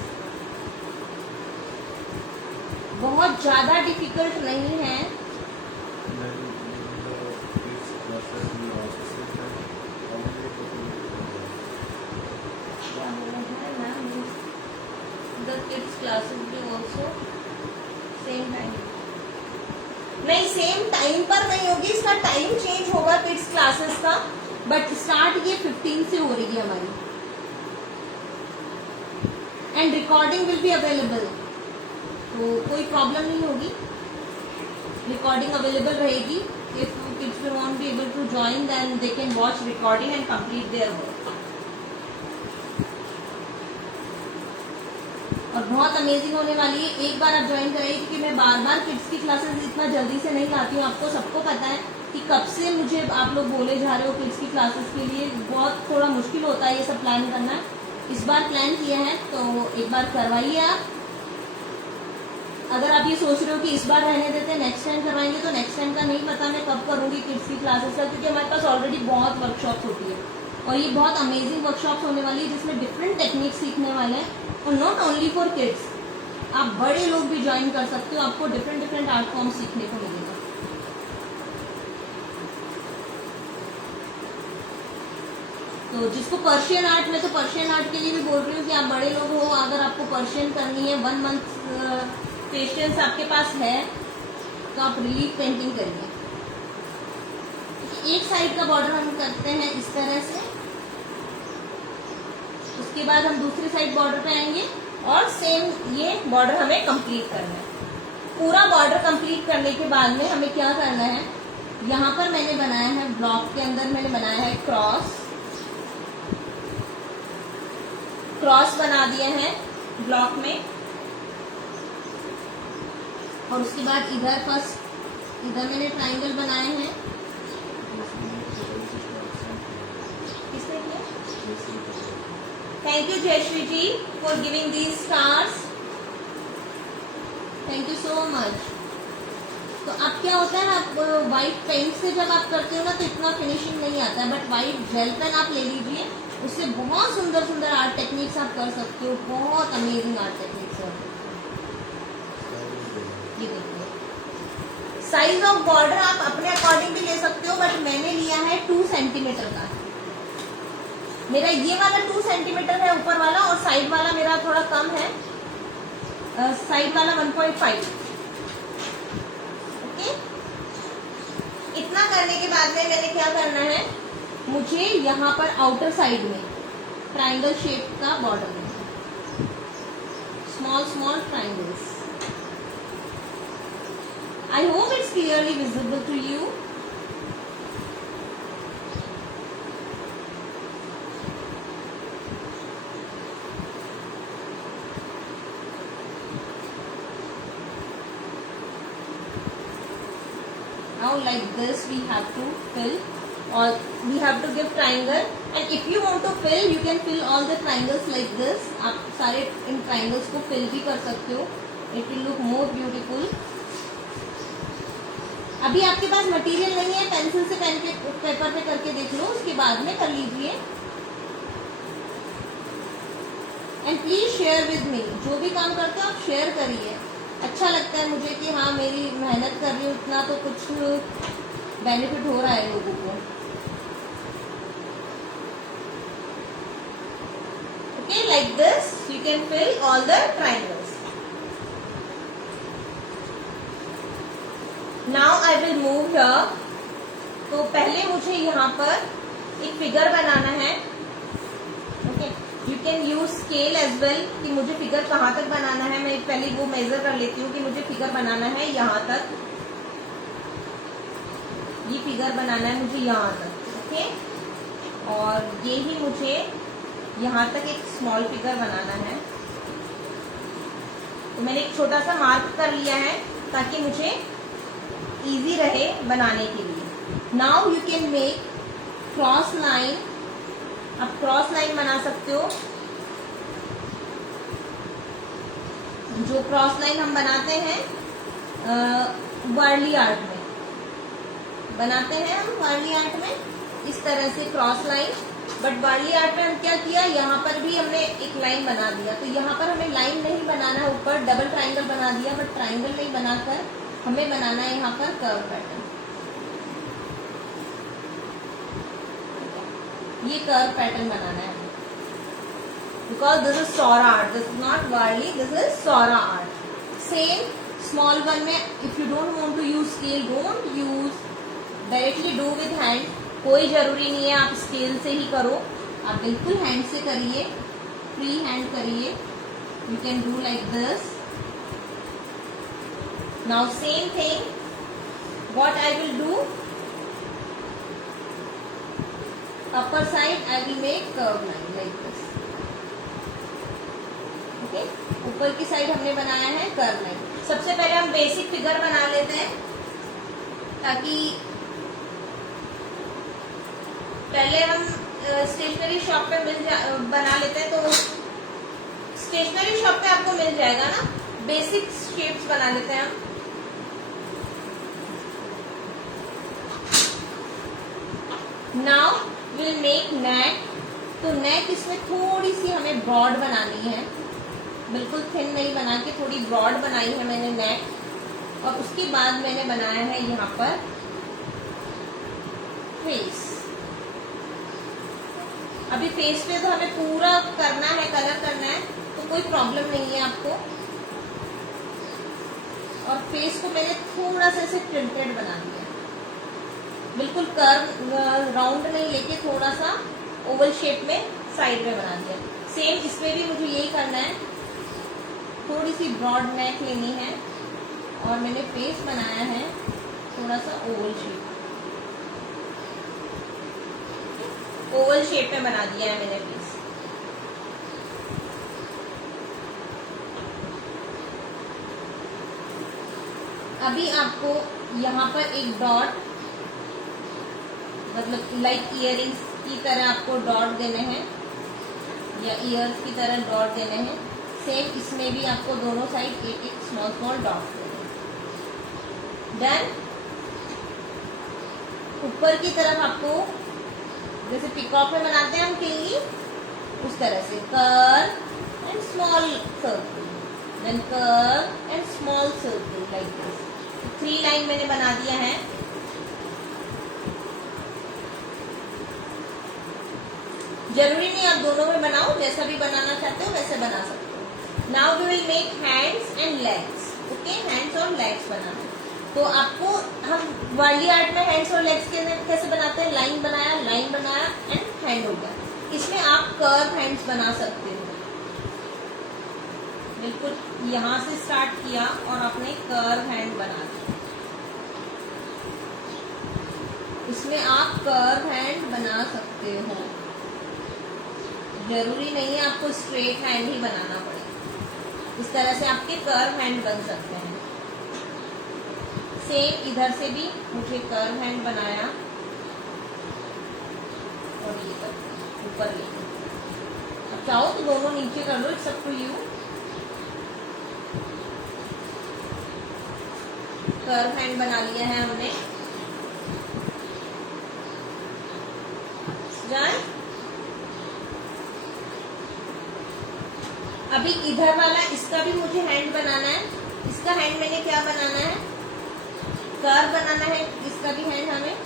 बहुत ज्यादा डिफिकल्ट नहीं है। The kids classes भी also same time, नहीं सेम टाइम पर नहीं होगी, इसका टाइम चेंज होगा किड्स क्लासेस का, बट स्टार्ट ये 15 से हो रही है हमारी। And recording will be available, तो कोई प्रॉब्लम नहीं होगी, रिकॉर्डिंग अवेलेबल रहेगी। If kids will want be able to join, then they can watch recording and complete their work. और बहुत अमेजिंग होने वाली है, एक बार आप ज्वाइन करें, क्योंकि मैं बार बार किड्स की क्लासेस इतना जल्दी से नहीं लाती हूँ। आपको सबको पता है कि कब से मुझे आप लोग बोले जा रहे हो किड्स की क्लासेस के लिए, बहुत थोड़ा मुश्किल होता है ये सब प्लान करना। इस बार प्लान किया है तो एक बार करवाइए आप। अगर आप ये सोच रहे हो कि इस बार रहने देते हैं नेक्स्ट टाइम करवाएंगे, तो नेक्स्ट टाइम का नहीं पता मैं कब करूंगी किड्स की क्लासेस का, क्योंकि हमारे पास ऑलरेडी बहुत वर्कशॉप्स होती है और ये बहुत अमेजिंग वर्कशॉप्स होने वाली है जिसमें डिफरेंट टेक्निक सीखने वाले हैं। और नॉट ओनली फॉर किड्स, आप बड़े लोग भी ज्वाइन कर सकते हो, आपको डिफरेंट डिफरेंट आर्ट फॉर्म सीखने को मिलेगा। तो जिसको पर्शियन आर्ट, में तो पर्शियन आर्ट के लिए भी बोल रही हूँ कि आप बड़े लोग हो, अगर आपको पर्शियन करनी है, 1 मंथ पेशेंस आपके पास है, तो आप रिलीफ पेंटिंग करिए। एक साइड का बॉर्डर हम करते हैं इस तरह से, उसके बाद हम दूसरी साइड बॉर्डर पे आएंगे और सेम ये बॉर्डर हमें कंप्लीट करना है। पूरा बॉर्डर कंप्लीट करने के बाद में हमें क्या करना है, यहाँ पर मैंने बनाया है ब्लॉक के अंदर, मैंने बनाया है क्रॉस बना दिए हैं ब्लॉक में। और उसके बाद इधर फर्स्ट इधर मैंने ट्राइंगल बनाए हैं। किसने किया? Thank you Jayshree ji for giving these stars, thank you so much. तो अब क्या होता है, आप व्हाइट पेंट से जब आप करते हो ना तो इतना फिनिशिंग नहीं आता है, बट व्हाइट जेल पेन आप ले लीजिए, उससे बहुत सुंदर सुंदर आर्ट टेक्निक्स आप कर सकते हो, बहुत अमेजिंग आर्ट टेक्निक्स है। ये देखिए, साइज ऑफ बॉर्डर आप अपने अकॉर्डिंग भी ले सकते हो, बट मैंने लिया है 2 सेंटीमीटर का। मेरा ये वाला 2 सेंटीमीटर है ऊपर वाला, और साइड वाला मेरा थोड़ा कम है, साइड वाला 1.5। ओके, इतना करने के बाद में मैंने क्या करना है, मुझे यहाँ पर आउटर साइड में ट्राइंगल शेप का बॉर्डर देना, small small triangles. I hope it's clearly visible to you. Now like this we have to fill, or we have to give triangle, and if you want to fill you can fill all the triangles like this। आप सारे इन triangles को fill भी कर सकते हो, it will look more beautiful। अभी आपके पास material नहीं है, पेंसिल से पेन पे पेपर पे करके देख लो, उसके बाद में कर लीजिए। And please share with me, जो भी काम करते हो आप शेयर करिए। अच्छा लगता है मुझे कि हाँ मेरी मेहनत कर रही हूँ, इतना तो कुछ बेनिफिट हो रहा है लोगों को। Okay, like this you can fill all the triangles. Now I will move here. तो पहले मुझे यहाँ पर एक फिगर बनाना है। Okay, you can use scale as well कि मुझे फिगर कहाँ तक बनाना है। मैं पहले वो मेजर कर लेती हूँ कि मुझे फिगर बनाना है यहाँ तक, ये फिगर बनाना है मुझे यहाँ तक। ओके, और ये ही मुझे यहाँ तक एक स्मॉल फिगर बनाना है। तो मैंने एक छोटा सा मार्क कर लिया है ताकि मुझे इजी रहे बनाने के लिए। Now you can make cross line, आप क्रॉस लाइन बना सकते हो। जो क्रॉस लाइन हम बनाते हैं वर्ली आर्ट में, बनाते हैं हम वर्ली आर्ट में इस तरह से cross line. But Warli art में हम क्या किया, यहाँ पर भी हमने एक लाइन बना दिया। तो यहाँ पर हमें लाइन नहीं बनाना है, ऊपर डबल ट्राइंगल बना दिया, बट ट्राइंगल नहीं बनाकर हमें बनाना है यहाँ पर कर्व पैटर्न। ये कर्व पैटर्न बनाना है because this is Saura art, this is not Warli, this is Saura art. Same small one में if you don't want to use scale, don't use, directly do with hand. कोई जरूरी नहीं है आप स्केल से ही करो, आप बिल्कुल हैंड से करिए, फ्री हैंड करिए। You can do like this. Now same thing what I will do, upper side I will make curve line like this. Okay, ऊपर की साइड हमने बनाया है कर्व लाइन। सबसे पहले हम बेसिक फिगर बना लेते हैं ताकि पहले हम स्टेशनरी शॉप पे बना लेते हैं। तो स्टेशनरी शॉप पे आपको मिल जाएगा ना, बेसिक शेप्स बना लेते हैं हम। नाउ विल मेक नेक। तो नेक इसमें थोड़ी सी हमें ब्रॉड बनानी है, बिल्कुल थिन नहीं बना के थोड़ी ब्रॉड बनाई है मैंने नेक। और उसके बाद मैंने बनाया है यहाँ पर फेस। अभी फेस पे तो हमें पूरा करना है, कलर करना है, तो कोई प्रॉब्लम नहीं है आपको। और फेस को मैंने थोड़ा सा ऐसे टिल्टेड बना दिया, बिल्कुल कर्व राउंड नहीं लेके थोड़ा सा ओवल शेप में साइड में बना दिया। सेम इसमें भी मुझे यही करना है, थोड़ी सी ब्रॉड नेक लेनी है और मैंने फेस बनाया है थोड़ा सा ओवल शेप, ओवल शेप में बना दिया है मैंने फेस। अभी आपको यहाँ पर एक डॉट, मतलब लाइक इयरिंग्स की तरह आपको डॉट देने हैं या ईयर्स की तरह डॉट देने हैं। सेम इसमें भी आपको दोनों साइड एक एक स्मॉल स्मॉल डॉट देने हैं। देन ऊपर की तरफ आपको जैसे पिकॉक में बनाते हैं हम किंगी, उस तरह से curve and small circle, then curve and small circle like this. 3 line मैंने बना दिया है। जरूरी नहीं आप दोनों में बनाओ, जैसा भी बनाना चाहते हो वैसे बना सकते हो। Now we will make hands and legs. Okay, hands और लेग्स बनाना। तो आपको हम वर्ली आर्ट में हैंड्स और लेग्स कैसे बनाते हैं, लाइन बनाया एंड हैंड हो गया। इसमें आप कर्व हैंड्स बना सकते हो, बिल्कुल यहाँ से स्टार्ट किया और आपने कर्व हैंड बना दिया। इसमें आप कर्व हैंड बना सकते हो, जरूरी नहीं है आपको स्ट्रेट हैंड ही बनाना पड़े। इस तरह से आपके कर्व हैंड बन सकते हैं। सेम इधर से भी मुझे कर्व हैंड बनाया और ये ऊपर लेके, अब चाहो तो दोनों नीचे कर लो, it's up to you. Curve hand बना लिया है हमने। अभी इधर वाला इसका भी मुझे हैंड बनाना है। इसका हैंड मैंने क्या बनाना है, कर्व बनाना है, इसका भी हैंड हमें,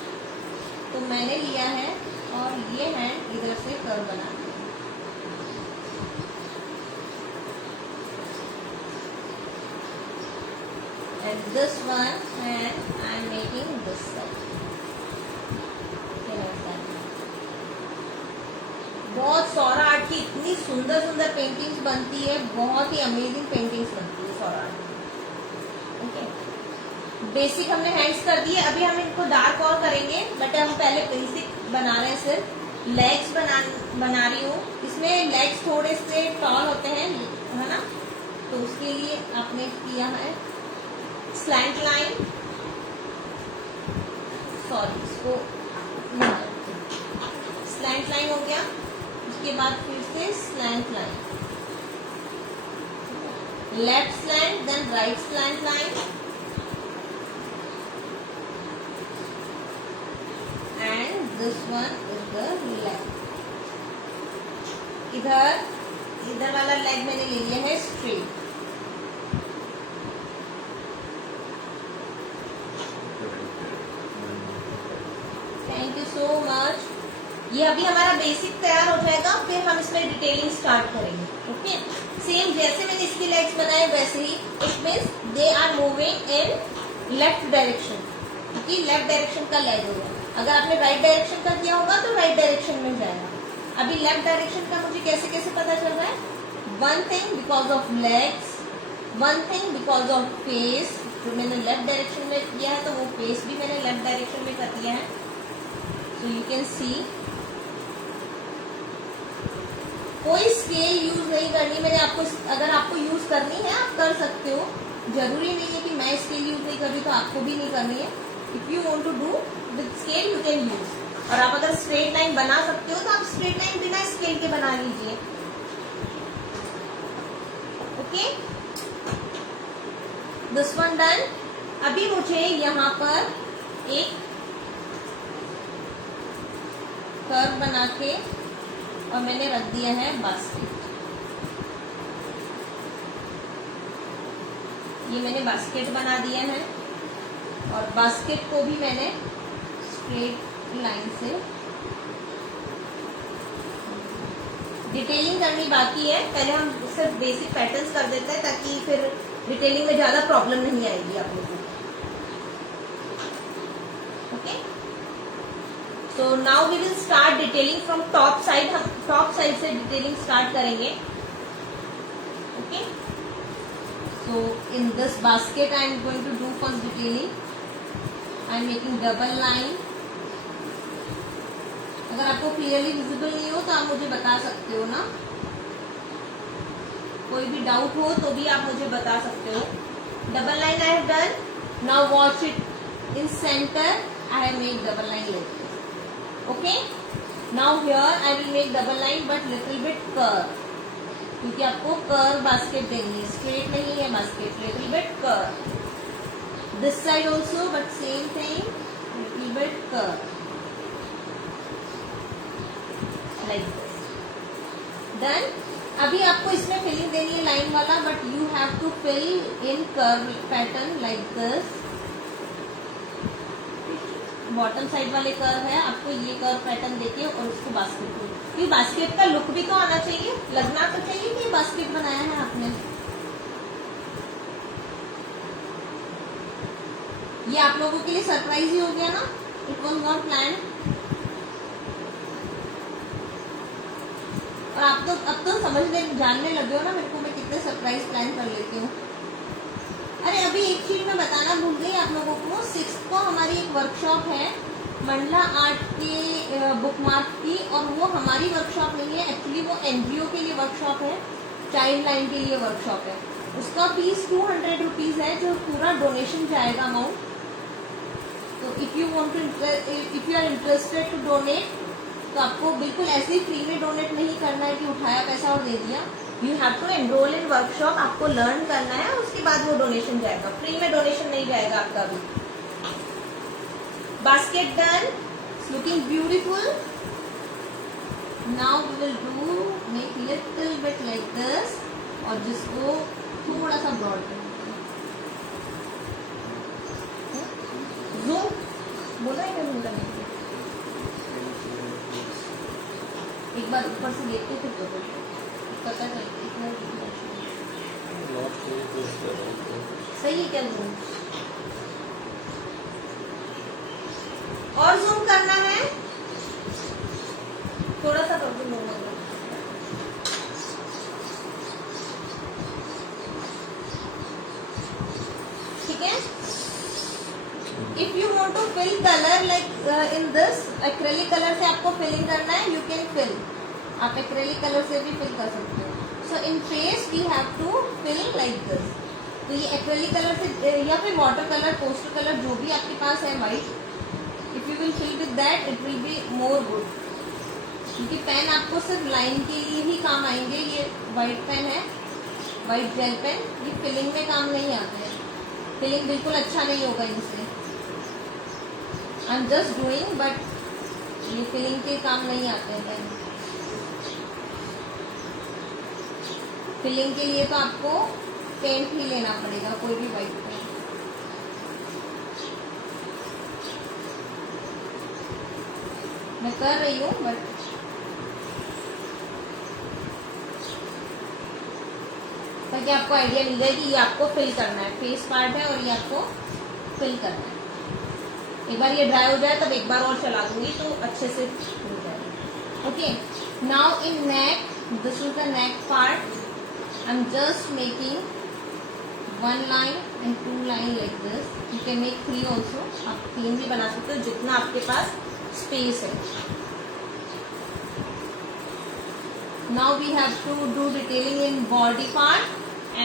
तो मैंने लिया है और ये हैंड इधर से कर्व बनाना है। And this one and I am making this side. बहुत सौरा आर्ट की इतनी सुंदर सुंदर पेंटिंग्स बनती है, बहुत ही अमेजिंग पेंटिंग्स बनती है सौरा आर्ट। ओके, बेसिक हमने हैंड्स कर दिए, अभी हम इनको डार्क और करेंगे, बट हम पहले बेसिक बना रहे हैं। सिर्फ लेग्स बना रही हूँ। इसमें लेग्स थोड़े से टॉल होते हैं, है ना, तो उसके लिए आपने किया है स्लैंट लाइन, सॉरी इसको स्लैंट लाइन हो गया। उसके बाद फिर से slant line, left slant then right slant line and this one is the leg. इधर वाला लेग मैंने ले लिया है straight. Thank you so much. ये अभी हमारा बेसिक तैयार हो जाएगा, फिर हम इसमें डिटेलिंग स्टार्ट करेंगे। ओके, सेम जैसे मैंने इसके लेग्स बनाए वैसे ही। It means they are moving in left direction, क्योंकि लेफ्ट डायरेक्शन का लेग होगा। अगर आपने राइट डायरेक्शन का किया होगा तो राइट डायरेक्शन में जाएगा। अभी लेफ्ट डायरेक्शन का मुझे कैसे कैसे पता चल रहा है? One thing because of legs, one thing because of face. जो मैंने लेफ्ट डायरेक्शन में किया है तो वो फेस भी मैंने लेफ्ट डायरेक्शन में कर दिया है। सो यू कैन सी, कोई स्केल यूज नहीं करनी मैंने आपको। अगर आपको यूज करनी है आप कर सकते हो, जरूरी नहीं है कि मैं स्केल यूज नहीं कर रही तो आपको भी नहीं करनी है। If you want to do with scale you can use. और आप अगर स्ट्रेट लाइन बना सकते हो तो आप स्ट्रेट लाइन बिना स्केल के बना लीजिए। Okay, this one done. अभी मुझे यहाँ पर एक कर्व बना के और मैंने रख दिया है बास्केट। ये मैंने बास्केट बना दिया है और बास्केट को भी मैंने स्ट्रेट लाइन से डिटेलिंग करनी बाकी है। पहले हम सिर्फ बेसिक पैटर्न्स कर देते हैं ताकि फिर डिटेलिंग में ज्यादा प्रॉब्लम नहीं आएगी आप लोगों को। Okay, so now we will start detailing from top side. हम टॉप साइड से डिटेलिंग स्टार्ट करेंगे। Okay, so in this basket I am going to do first detailing. I am making double line. अगर आपको clearly visible नहीं हो तो आप मुझे बता सकते हो ना, कोई भी डाउट हो तो भी आप मुझे बता सकते हो। Double line I have done. Now watch it in centre. I have made double line like this. Okay, now here I will make double line but little bit curve, क्योंकि आपको कर्व बास्केट देंगे, straight नहीं है basket, little bit curve. This side also but same thing, little bit curve like this. Done. अभी आपको इसमें filling देनी है लाइन वाला, but you have to fill in curve pattern like this. Bottom side वाले curve है, आपको ये कर्व पैटर्न देके और इसको बास्केट को, क्योंकि बास्केट का लुक भी तो आना चाहिए, लगना तो चाहिए कि बास्केट बनाया है आपने। ये आप लोगों के लिए सरप्राइज ही हो गया ना, इट वॉज नॉट प्लान। और आप तो अब तो समझने जानने लगे हो ना मेरे को, मैं कितने सरप्राइज प्लान कर लेती हूँ। अरे अभी एक चीज मैं बताना भूल गई आप लोगों को। 6 को हमारी एक वर्कशॉप है मंडला आर्ट के बुकमार्क की, और वो हमारी वर्कशॉप नहीं है एक्चुअली, वो एनजीओ के लिए वर्कशॉप है, चाइल्ड लाइन के लिए वर्कशॉप है। उसका फीस 200 रुपीज है, जो पूरा डोनेशन जाएगा अमाउंट। तो if you are interested to donate, तो आपको बिल्कुल ऐसे ही फ्री में डोनेट नहीं करना है कि उठाया पैसा और दे दिया। You have to enrol in workshop, आपको लर्न करना है, उसके बाद वो डोनेशन जाएगा, फ्री में डोनेशन नहीं जाएगा आपका भी। Basket done, looking beautiful. Now we will do make little bit like this और जिसको थोड़ा सा ब्रॉड करना है। जूम बोला है क्या जूम करने के लिए? एक बार ऊपर से देख के फिर तो पता चल इतना सही है क्या जूम? और जूम करना है थोड़ा सा प्रॉब्लम होगा। ठीक है। If you want to fill colour like in this acrylic colour से आपको फिलिंग करना है, यू कैन फिल। आप एक्रेलिक कलर से भी फिल कर सकते हो। So in face we have to fill like this. तो ये एक्रेलिक कलर से या फिर वाटर कलर, पोस्टर कलर, जो भी आपके पास है white, if you will fill with that it will be more good. क्योंकि पेन आपको सिर्फ लाइन के लिए ही काम आएंगे। ये व्हाइट पेन है, व्हाइट जेल पेन, ये फिलिंग में काम नहीं आते हैं। फिलिंग बिल्कुल अच्छा नहीं होगा इनसे। आई एम जस्ट डूइंग, बट ये फिलिंग के काम नहीं आते हैं पेन। फिलिंग के लिए तो आपको पेंट ही लेना पड़ेगा, कोई भी व्हाइट पेन। मैं कर रही हूँ बट ताकि आपको आइडिया मिल जाए कि ये आपको फिल करना है। फेस पार्ट है और ये आपको फिल करना है। एक बार ये ड्राई हो जाए तब एक बार और चला दूंगी तो अच्छे से हो जाएगा। Okay, now in neck, this is the neck part. I am just making 1 line and 2 line like this. You can make 3 also. आप 3 भी बना सकते हो जितना आपके पास स्पेस है। Now we have to do detailing in body part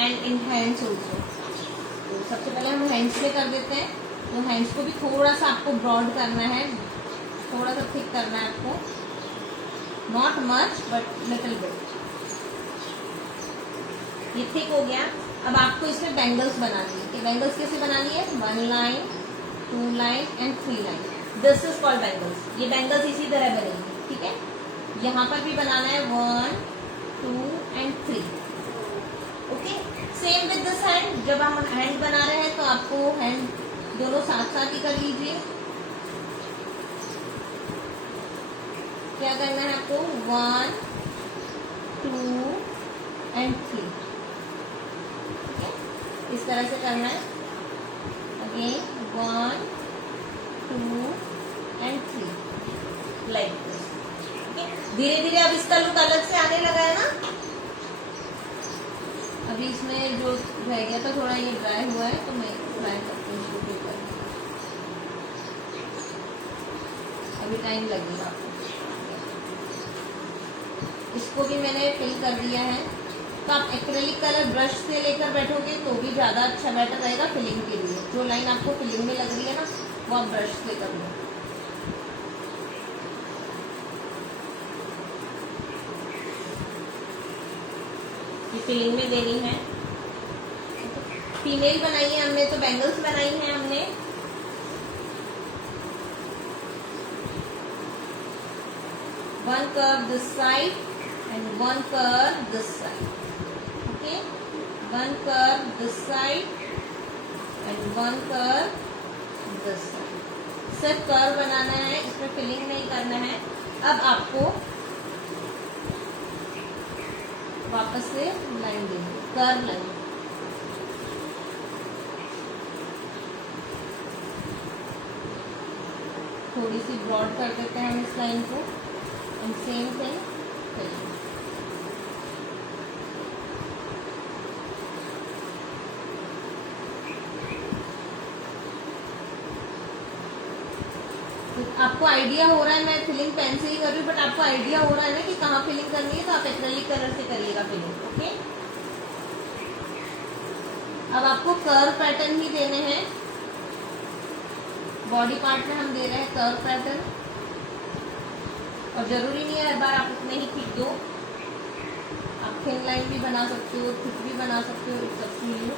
and in hands also. तो सबसे पहले हम हैंड्स में कर देते हैं। तो हैंड्स को भी थोड़ा सा आपको ब्रॉड करना है, थोड़ा सा थिक करना है आपको, not much but little bit. ये थिक हो गया। अब आपको इसमें बैंगल्स बनानी है। बैंगल्स कैसे बनानी है? 1 line, 2 line and 3 line. This is called bangles. ये बैंगल्स इसी तरह बनेंगे। ठीक है, यहाँ पर भी बनाना है 1, 2 and 3। Okay, same with this hand. जब हम हैंड बना रहे हैं तो आपको हैंड दोनों साथ साथ ही कर लीजिए। क्या करना है आपको? 1, 2 and 3। इस तरह से करना है। Again 1, 2 and 3 like this. धीरे धीरे अब इसका लुक अलग से आने लगा है ना। अभी इसमें जो रह गया था थोड़ा, ये ड्राई हुआ है तो मैं ड्राई करती हूँ इसको पेपर। अभी टाइम लगेगा आपको। इसको भी मैंने फिल कर दिया है। तो आप एक्रेलिक कलर ब्रश से लेकर बैठोगे तो भी ज़्यादा अच्छा बेटर रहेगा फिलिंग के लिए। जो लाइन आपको फिलिंग में लग रही है ना, वो आप ब्रश से कर लो। ये फिलिंग में देनी है। फीमेल बनाई है हमने तो बैंगल्स बनाई है हमने। One curve this side and 1 curve this side. Okay, 1 curve this side and 1 curve this side. सिर्फ कर्व बनाना है, इसमें फिलिंग नहीं करना है। अब आपको वापस से लाइन देंगे, कर्व लाइन। थोड़ी सी ब्रॉड कर देते हैं हम इस लाइन को। एंड सेम थिंग आपको आइडिया हो रहा है। मैं फिलिंग पेन से ही कर रही हूँ बट आपको आइडिया हो रहा है ना कि कहाँ फिलिंग करनी है, तो आप एक्रेलिक कलर से करिएगा फिलिंग। ओके, अब आपको कर्व पैटर्न ही देने हैं। बॉडी पार्ट में हम दे रहे हैं कर्व पैटर्न, और जरूरी नहीं है हर बार आप उतने ही थिक दो। आप थिन लाइन भी बना सकते हो, थिक भी बना सकते हो, इट्स अप टू यू।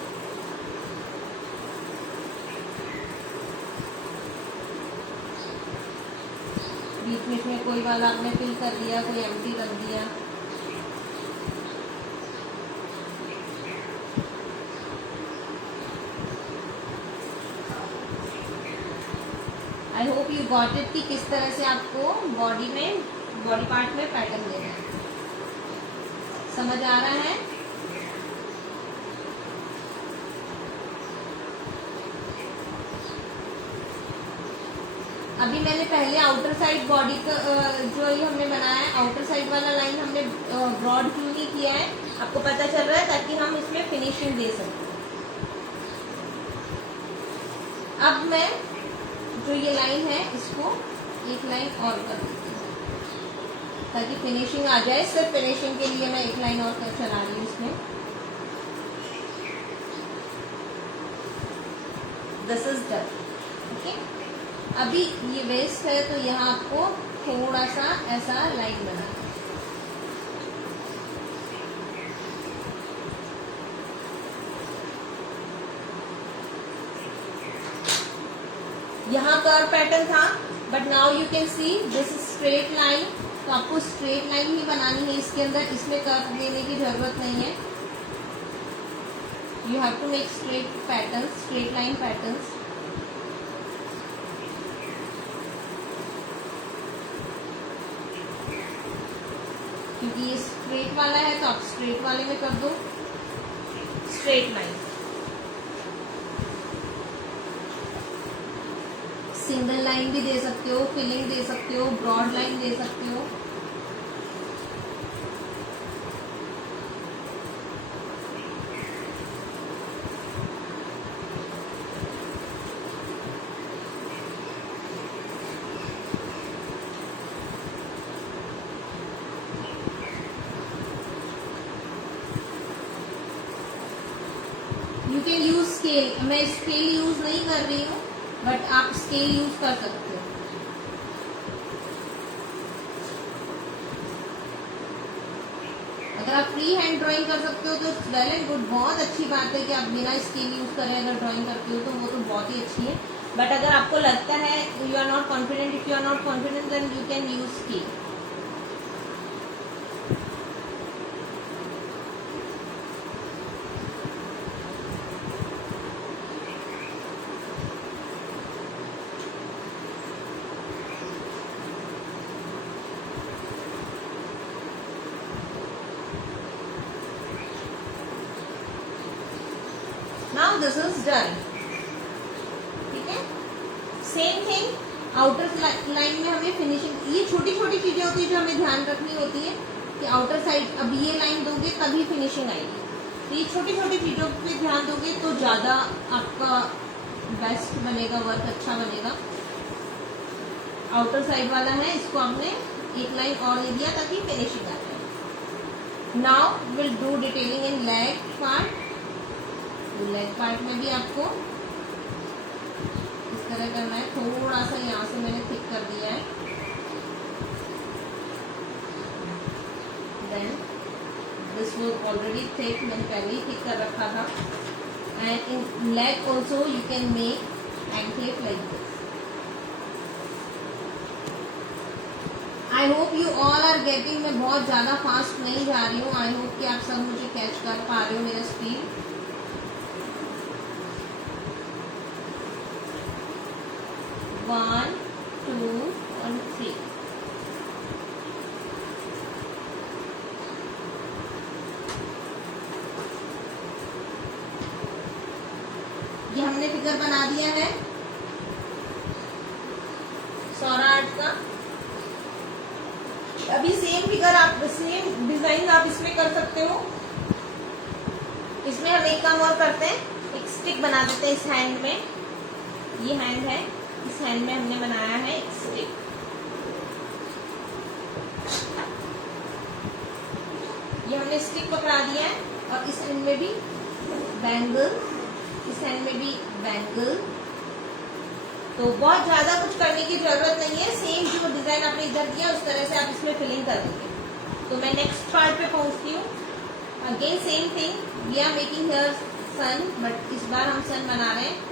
बीच में कोई वाला आपने फिल कर दिया, कोई एम्प्टी रख दिया। आई होप यू गॉट इट कि किस तरह से आपको बॉडी पार्ट में पैटर्न देना है। समझ आ रहा है? अभी मैंने पहले आउटर साइड बॉडी का जो ये हमने बनाया है, आउटर साइड वाला लाइन हमने ब्रॉड क्यों नहीं किया है, आपको पता चल रहा है, ताकि हम इसमें फिनिशिंग दे सकें। अब मैं जो ये लाइन है इसको एक लाइन और कर देती हूँ ताकि फिनिशिंग आ जाए। सिर्फ फिनिशिंग के लिए मैं एक लाइन और कर चला रही हूँ इसमें। This is done. ओके, अभी ये वेस्ट है तो यहाँ आपको थोड़ा सा ऐसा लाइन बनाना है। यहाँ कर्व पैटर्न था, but now you can see this straight line. तो आपको स्ट्रेट लाइन ही बनानी है इसके अंदर, इसमें कर्व देने की जरूरत नहीं है। You have to make straight pattern, straight line patterns. क्योंकि ये स्ट्रेट वाला है तो आप स्ट्रेट वाले में कर दो स्ट्रेट लाइन। सिंगल लाइन भी दे सकते हो, फिलिंग दे सकते हो, ब्रॉड लाइन दे सकते हो। You can use scale. मैं स्केल यूज नहीं कर रही हूँ, बट आप स्केल यूज कर सकते हो। अगर आप फ्री हैंड ड्राइंग कर सकते हो तो वेल एंड गुड, बहुत अच्छी बात है कि आप बिना स्केल यूज करें अगर ड्राइंग करते हो तो वो तो बहुत ही अच्छी है। बट अगर आपको लगता है you are not confident, if you are not confident then you can use scale. Now this is done। ठीक है, सेम थिंग आउटर लाइन में हमें फिनिशिंग, ये छोटी छोटी चीजें होती है जो हमें ध्यान रखनी होती है कि आउटर साइड अब ये लाइन दोगे तभी फिनिशिंग आएगी। तो ये छोटी छोटी चीजों पे ध्यान दोगे तो ज्यादा आपका बेस्ट बनेगा, वर्क अच्छा बनेगा। आउटर साइड वाला है, इसको आपने एक लाइन और दे दिया ताकि फिनिशिंग आ जाए। Now will do detailing in leg part. Leg part में भी आपको इस तरह करना है। थोड़ा सा यहाँ से मैंने थिक कर दिया है। Then this was already thick, मैंने पहले ही थिक कर रखा था। And in leg also you can make anklet like this. I hope you all are getting. मैं बहुत ज्यादा फास्ट नहीं जा रही हूँ। आई होप कि आप सब मुझे कैच कर पा रहे हो मेरा स्पीड। One, two, and 3। ये हमने फिगर बना दिया है सौरा आर्ट का। अभी सेम फिगर आप, सेम डिजाइन आप इसमें कर सकते हो। इसमें हम एक काम और करते हैं, एक स्टिक बना देते हैं इस हैंड में। ये हैंड है, इस हैंड में हमने बनाया है एक स्टिक। ये हमने स्टिक पकड़ा दिया है और इस हैंड में भी बैंगल, इस हैंड में भी बैंगल। तो बहुत ज्यादा कुछ करने की जरूरत नहीं है। सेम जो डिजाइन आपने इधर दिया उस तरह से आप इसमें फिलिंग कर देंगे। तो मैं नेक्स्ट पार्ट पे पहुंचती हूँ। Again same thing, we are making here sun, but इस बार हम सन बना रहे हैं।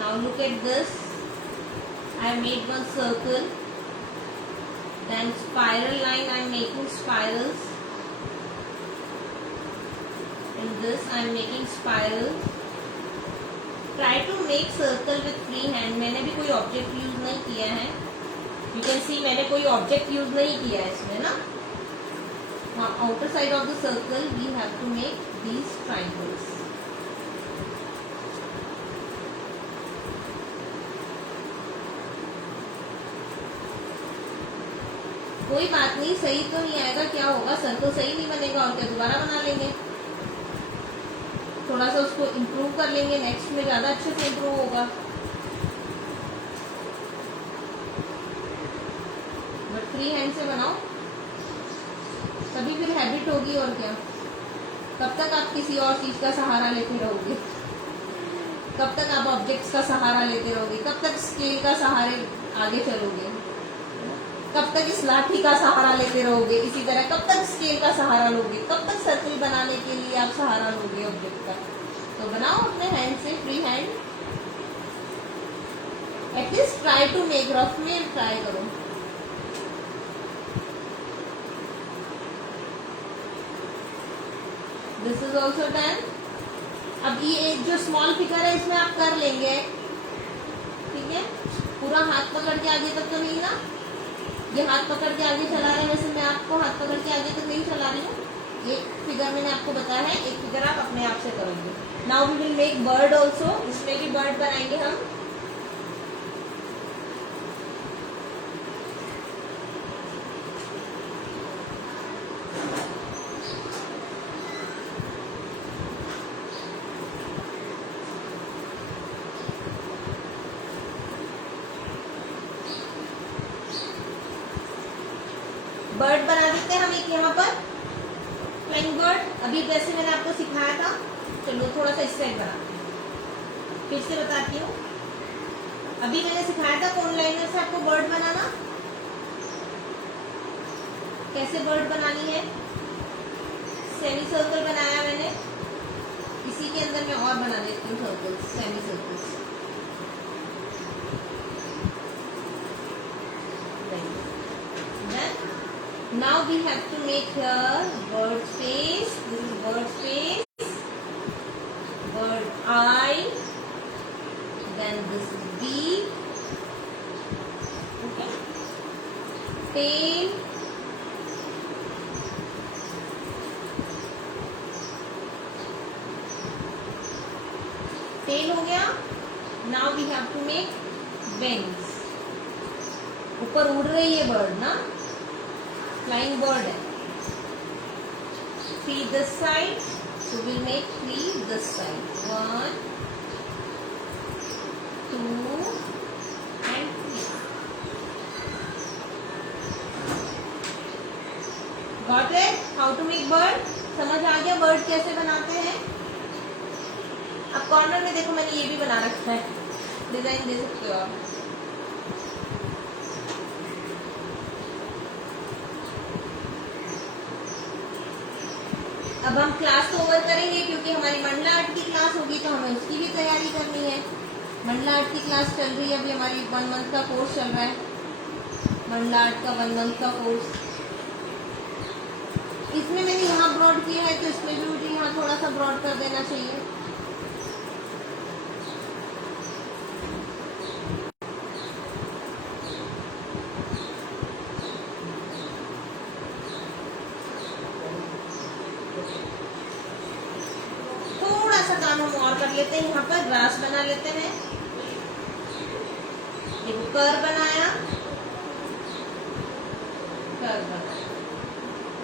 Now look at this, I made one circle, then spiral line I am making spirals, in this I am making spirals. Try to make circle with free hand. मैंने भी कोई object use नहीं किया है, यू कैन सी मैंने कोई object use नहीं किया है इसमें ना। Outer side of the circle we have to make these triangles. कोई बात नहीं, सही तो नहीं आएगा, क्या होगा, सर्कल सही नहीं बनेगा और क्या, दोबारा बना लेंगे, थोड़ा सा उसको इम्प्रूव कर लेंगे, नेक्स्ट में ज्यादा अच्छे से इम्प्रूव होगा। बट फ्री हैंड से बनाओ, तभी फिर हैबिट होगी और क्या। कब तक आप किसी और चीज का सहारा लेते रहोगे, कब तक आप ऑब्जेक्ट्स का सहारा लेते रहोगे, कब तक स्केल का सहारे आगे चलोगे, कब तक इस लाठी का सहारा लेते रहोगे, इसी तरह कब तक स्केल का सहारा लोगे, कब तक सर्कल बनाने के लिए आप सहारा लोगे ऑब्जेक्ट का। तो बनाओ अपने हैंड से, free hand, at least try to make, rough में ट्राई करो। This is also done. अब ये एक जो स्मॉल फिगर है इसमें आप कर लेंगे, ठीक है, पूरा हाथ पकड़ के आगे तक तो नहीं ना, ये हाथ पकड़ के आगे चला रहे हैं, वैसे मैं आपको हाथ पकड़ के आगे तक नहीं चला रही हूँ। एक फिगर मैंने आपको बताया है, एक फिगर आप अपने आप से करोगे। Now we will make bird also, इसमें भी बर्ड बनाएंगे हम। बर्ड बना देते हैं हम एक यहाँ पर, फ्लाइंग बर्ड। अभी जैसे मैंने आपको सिखाया था, चलो थोड़ा सा इस साइड बनाते हैं, फिर से बताती हूँ। अभी मैंने सिखाया था कौन लाइनर से आपको बर्ड बनाना, कैसे बर्ड बनानी है। सेमी सर्कल बनाया मैंने, इसी के अंदर मैं और बना देती हूँ circles, semi circles. Now we have to make here bird face. This is bird face, bird eye, then this is beak, okay, tail, tail हो गया। Now we have to make wings। ऊपर उड़ रही है बर्ड ना, flying bird है। 3 this side, so we'll make 3 this side, 1 2 and 3। Got it? How to make bird? समझ आ गया बर्ड कैसे बनाते हैं। अब कॉर्नर में देखो मैंने ये भी बना रखा है, डिजाइन दे सकते हो आप। अब हम क्लास तो ओवर करेंगे क्योंकि हमारी मंडला आर्ट की क्लास होगी, तो हमें उसकी भी तैयारी करनी है। मंडला आर्ट की क्लास चल रही है, अभी हमारी 1 मंथ का कोर्स चल रहा है, मंडला आर्ट का 1 मंथ का कोर्स। इसमें मैंने यहाँ ब्रॉड किया है, तो इसमें भी मुझे यहाँ थोड़ा सा ब्रॉड कर देना चाहिए। काम हम और कर लेते हैं, यहाँ पर ग्रास बना लेते हैं। देखो कर बनाया, कर बनाया,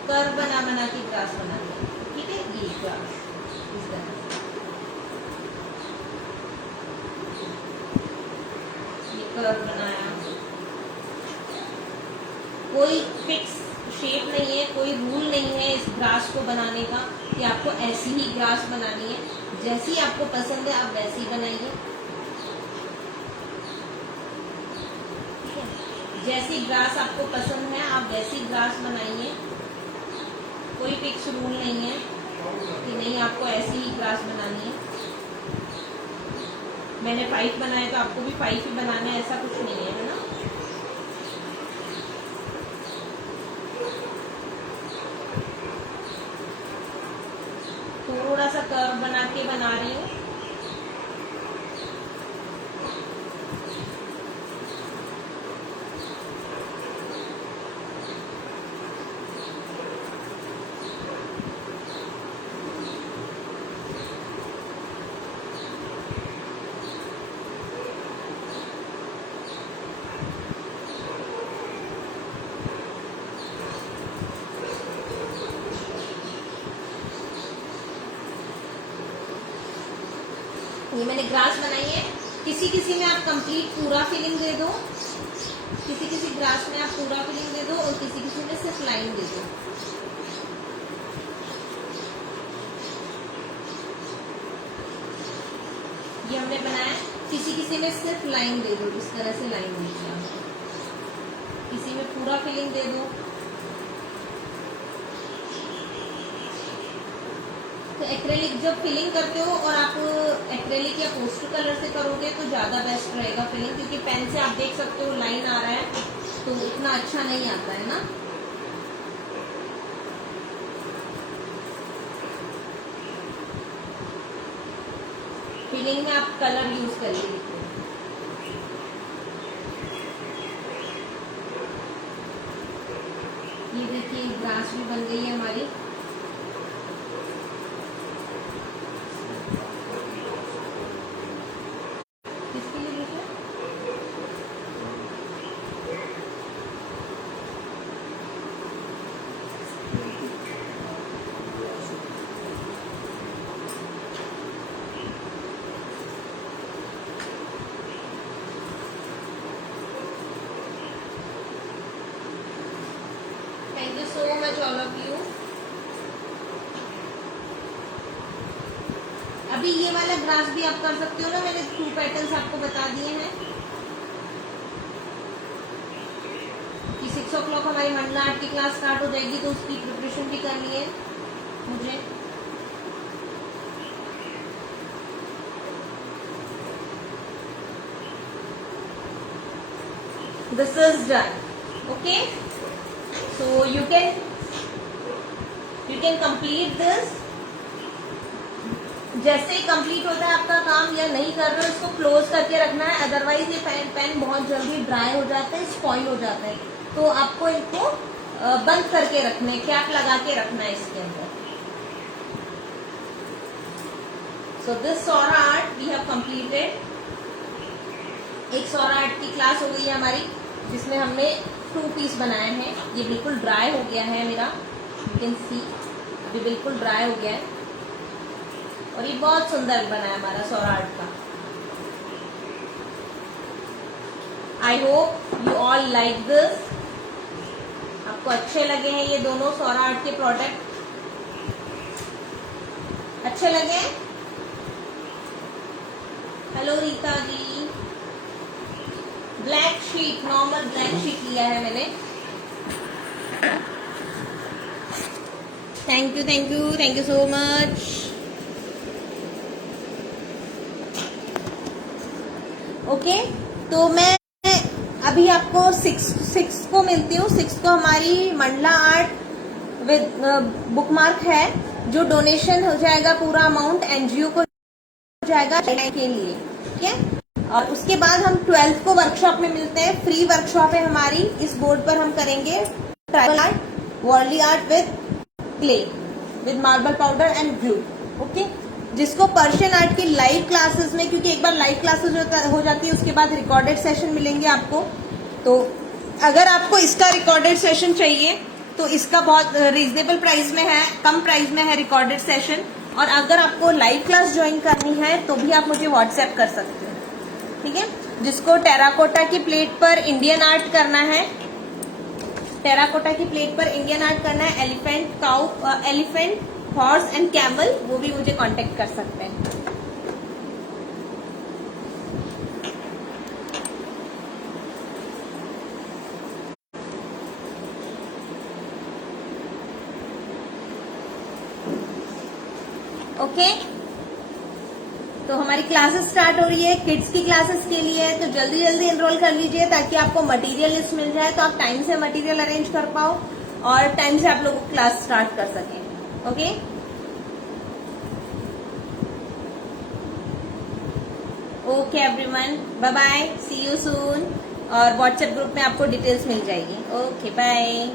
कर बना बना के ग्रास बना लिया, ठीक है। ये ग्रास इस तरह से, ये कर बनाया। कोई फिक्स शेप नहीं है, कोई रूल नहीं है इस ग्रास को बनाने का कि आपको ऐसी ही ग्रास बनानी है। जैसी आपको पसंद है आप वैसी बनाइए, ठीक है। जैसी ग्रास आपको पसंद है आप वैसी ग्रास बनाइए, कोई फिक्स रूल नहीं है कि नहीं आपको ऐसी ही ग्रास बनानी है। मैंने 5 बनाए तो आपको भी 5 ही बनाना है, ऐसा कुछ नहीं है ना। थोड़ा सा कर्व बना के बना रही हूँ। ये मैंने ग्रास बनाई है। किसी किसी में आप कंप्लीट पूरा फिलिंग दे दो, किसी किसी ग्रास में आप पूरा फिलिंग दे दो और किसी किसी में सिर्फ लाइन दे दो। ये हमने बनाया, किसी किसी में सिर्फ लाइन दे दो, इस तरह से लाइन दीजिए, किसी में पूरा फिलिंग दे दो। तो एक्रेलिक जब फिलिंग करते हो और आप एक्रेलिक या पोस्टर कलर से करोगे तो ज्यादा बेस्ट रहेगा फिलिंग, क्योंकि पेन से आप देख सकते हो लाइन आ रहा है तो इतना अच्छा नहीं आता है ना। फिलिंग में आप कलर यूज करिए। ये देखिए ग्रास भी बन गई है हमारी। Thank you so much all of you। अभी ये वाला ग्रास भी आप कर सकते हो ना, मैंने 2 पैटर्न्स आपको बता दिए हैं कि 6 o'clock हमारी मंडला आर्ट की क्लास स्टार्ट हो जाएगी तो उसकी प्रिपरेशन भी करनी है मुझे। This is done, okay? So you can complete this। जैसे ही कंप्लीट होता है आपका काम या नहीं कर रहे हो इसको क्लोज करके रखना है, अदरवाइज ये पेन बहुत जल्दी ड्राई हो जाता है, स्पॉइल हो जाता है। तो आपको इनको बंद करके रखना है, कैप लगा के रखना है इसके अंदर। So this Saura art we have completed. एक सौरा आर्ट की क्लास हो गई है हमारी जिसमें हमने 2 पीस बनाए हैं। ये बिल्कुल ड्राई हो गया है मेरा, यू कैन सी अभी बिल्कुल ड्राई हो गया है और ये बहुत सुंदर बना है हमारा सौरा आर्ट का। आई hope you all like this. आपको अच्छे लगे हैं ये दोनों सौरा आर्ट के प्रोडक्ट? अच्छे लगे? Hello Rita ji. Black sheet, normal black sheet लिया है मैंने। Thank you so much. Okay, तो मैं अभी आपको 6 को मिलती हूँ। 6 को हमारी मंडला आर्ट विद बुकमार्क है, जो डोनेशन हो जाएगा, पूरा अमाउंट एनजीओ को हो जाएगा के लिए, ठीक है। और उसके बाद हम 12th को वर्कशॉप में मिलते हैं। फ्री वर्कशॉप है हमारी, इस बोर्ड पर हम करेंगे tribal art, Warli art with clay, with marble powder and glue, okay. जिसको पर्शियन आर्ट की लाइव क्लासेस में, क्योंकि एक बार लाइव क्लासेस हो जाती है उसके बाद रिकॉर्डेड सेशन मिलेंगे आपको। तो अगर आपको इसका रिकॉर्डेड सेशन चाहिए तो इसका बहुत रीजनेबल प्राइस में है, कम प्राइस में है रिकॉर्डेड सेशन। और अगर आपको लाइव क्लास ज्वाइन करनी है तो भी आप मुझे व्हाट्सएप कर सकते हैं, ठीक है। जिसको टेराकोटा की प्लेट पर इंडियन आर्ट करना है, टेराकोटा की प्लेट पर इंडियन आर्ट करना है, elephant, cow, elephant, horse and camel, वो भी मुझे कांटेक्ट कर सकते हैं। ओके, तो हमारी क्लासेस स्टार्ट हो रही है, किड्स की क्लासेस के लिए है, तो जल्दी जल्दी एनरोल कर लीजिए ताकि आपको मटेरियल लिस्ट मिल जाए, तो आप टाइम से मटेरियल अरेंज कर पाओ और टाइम से आप लोग क्लास स्टार्ट कर सकें। Okay, okay everyone, bye bye, see you soon. और व्हाट्सएप ग्रुप में आपको डिटेल्स मिल जाएगी। Okay, bye.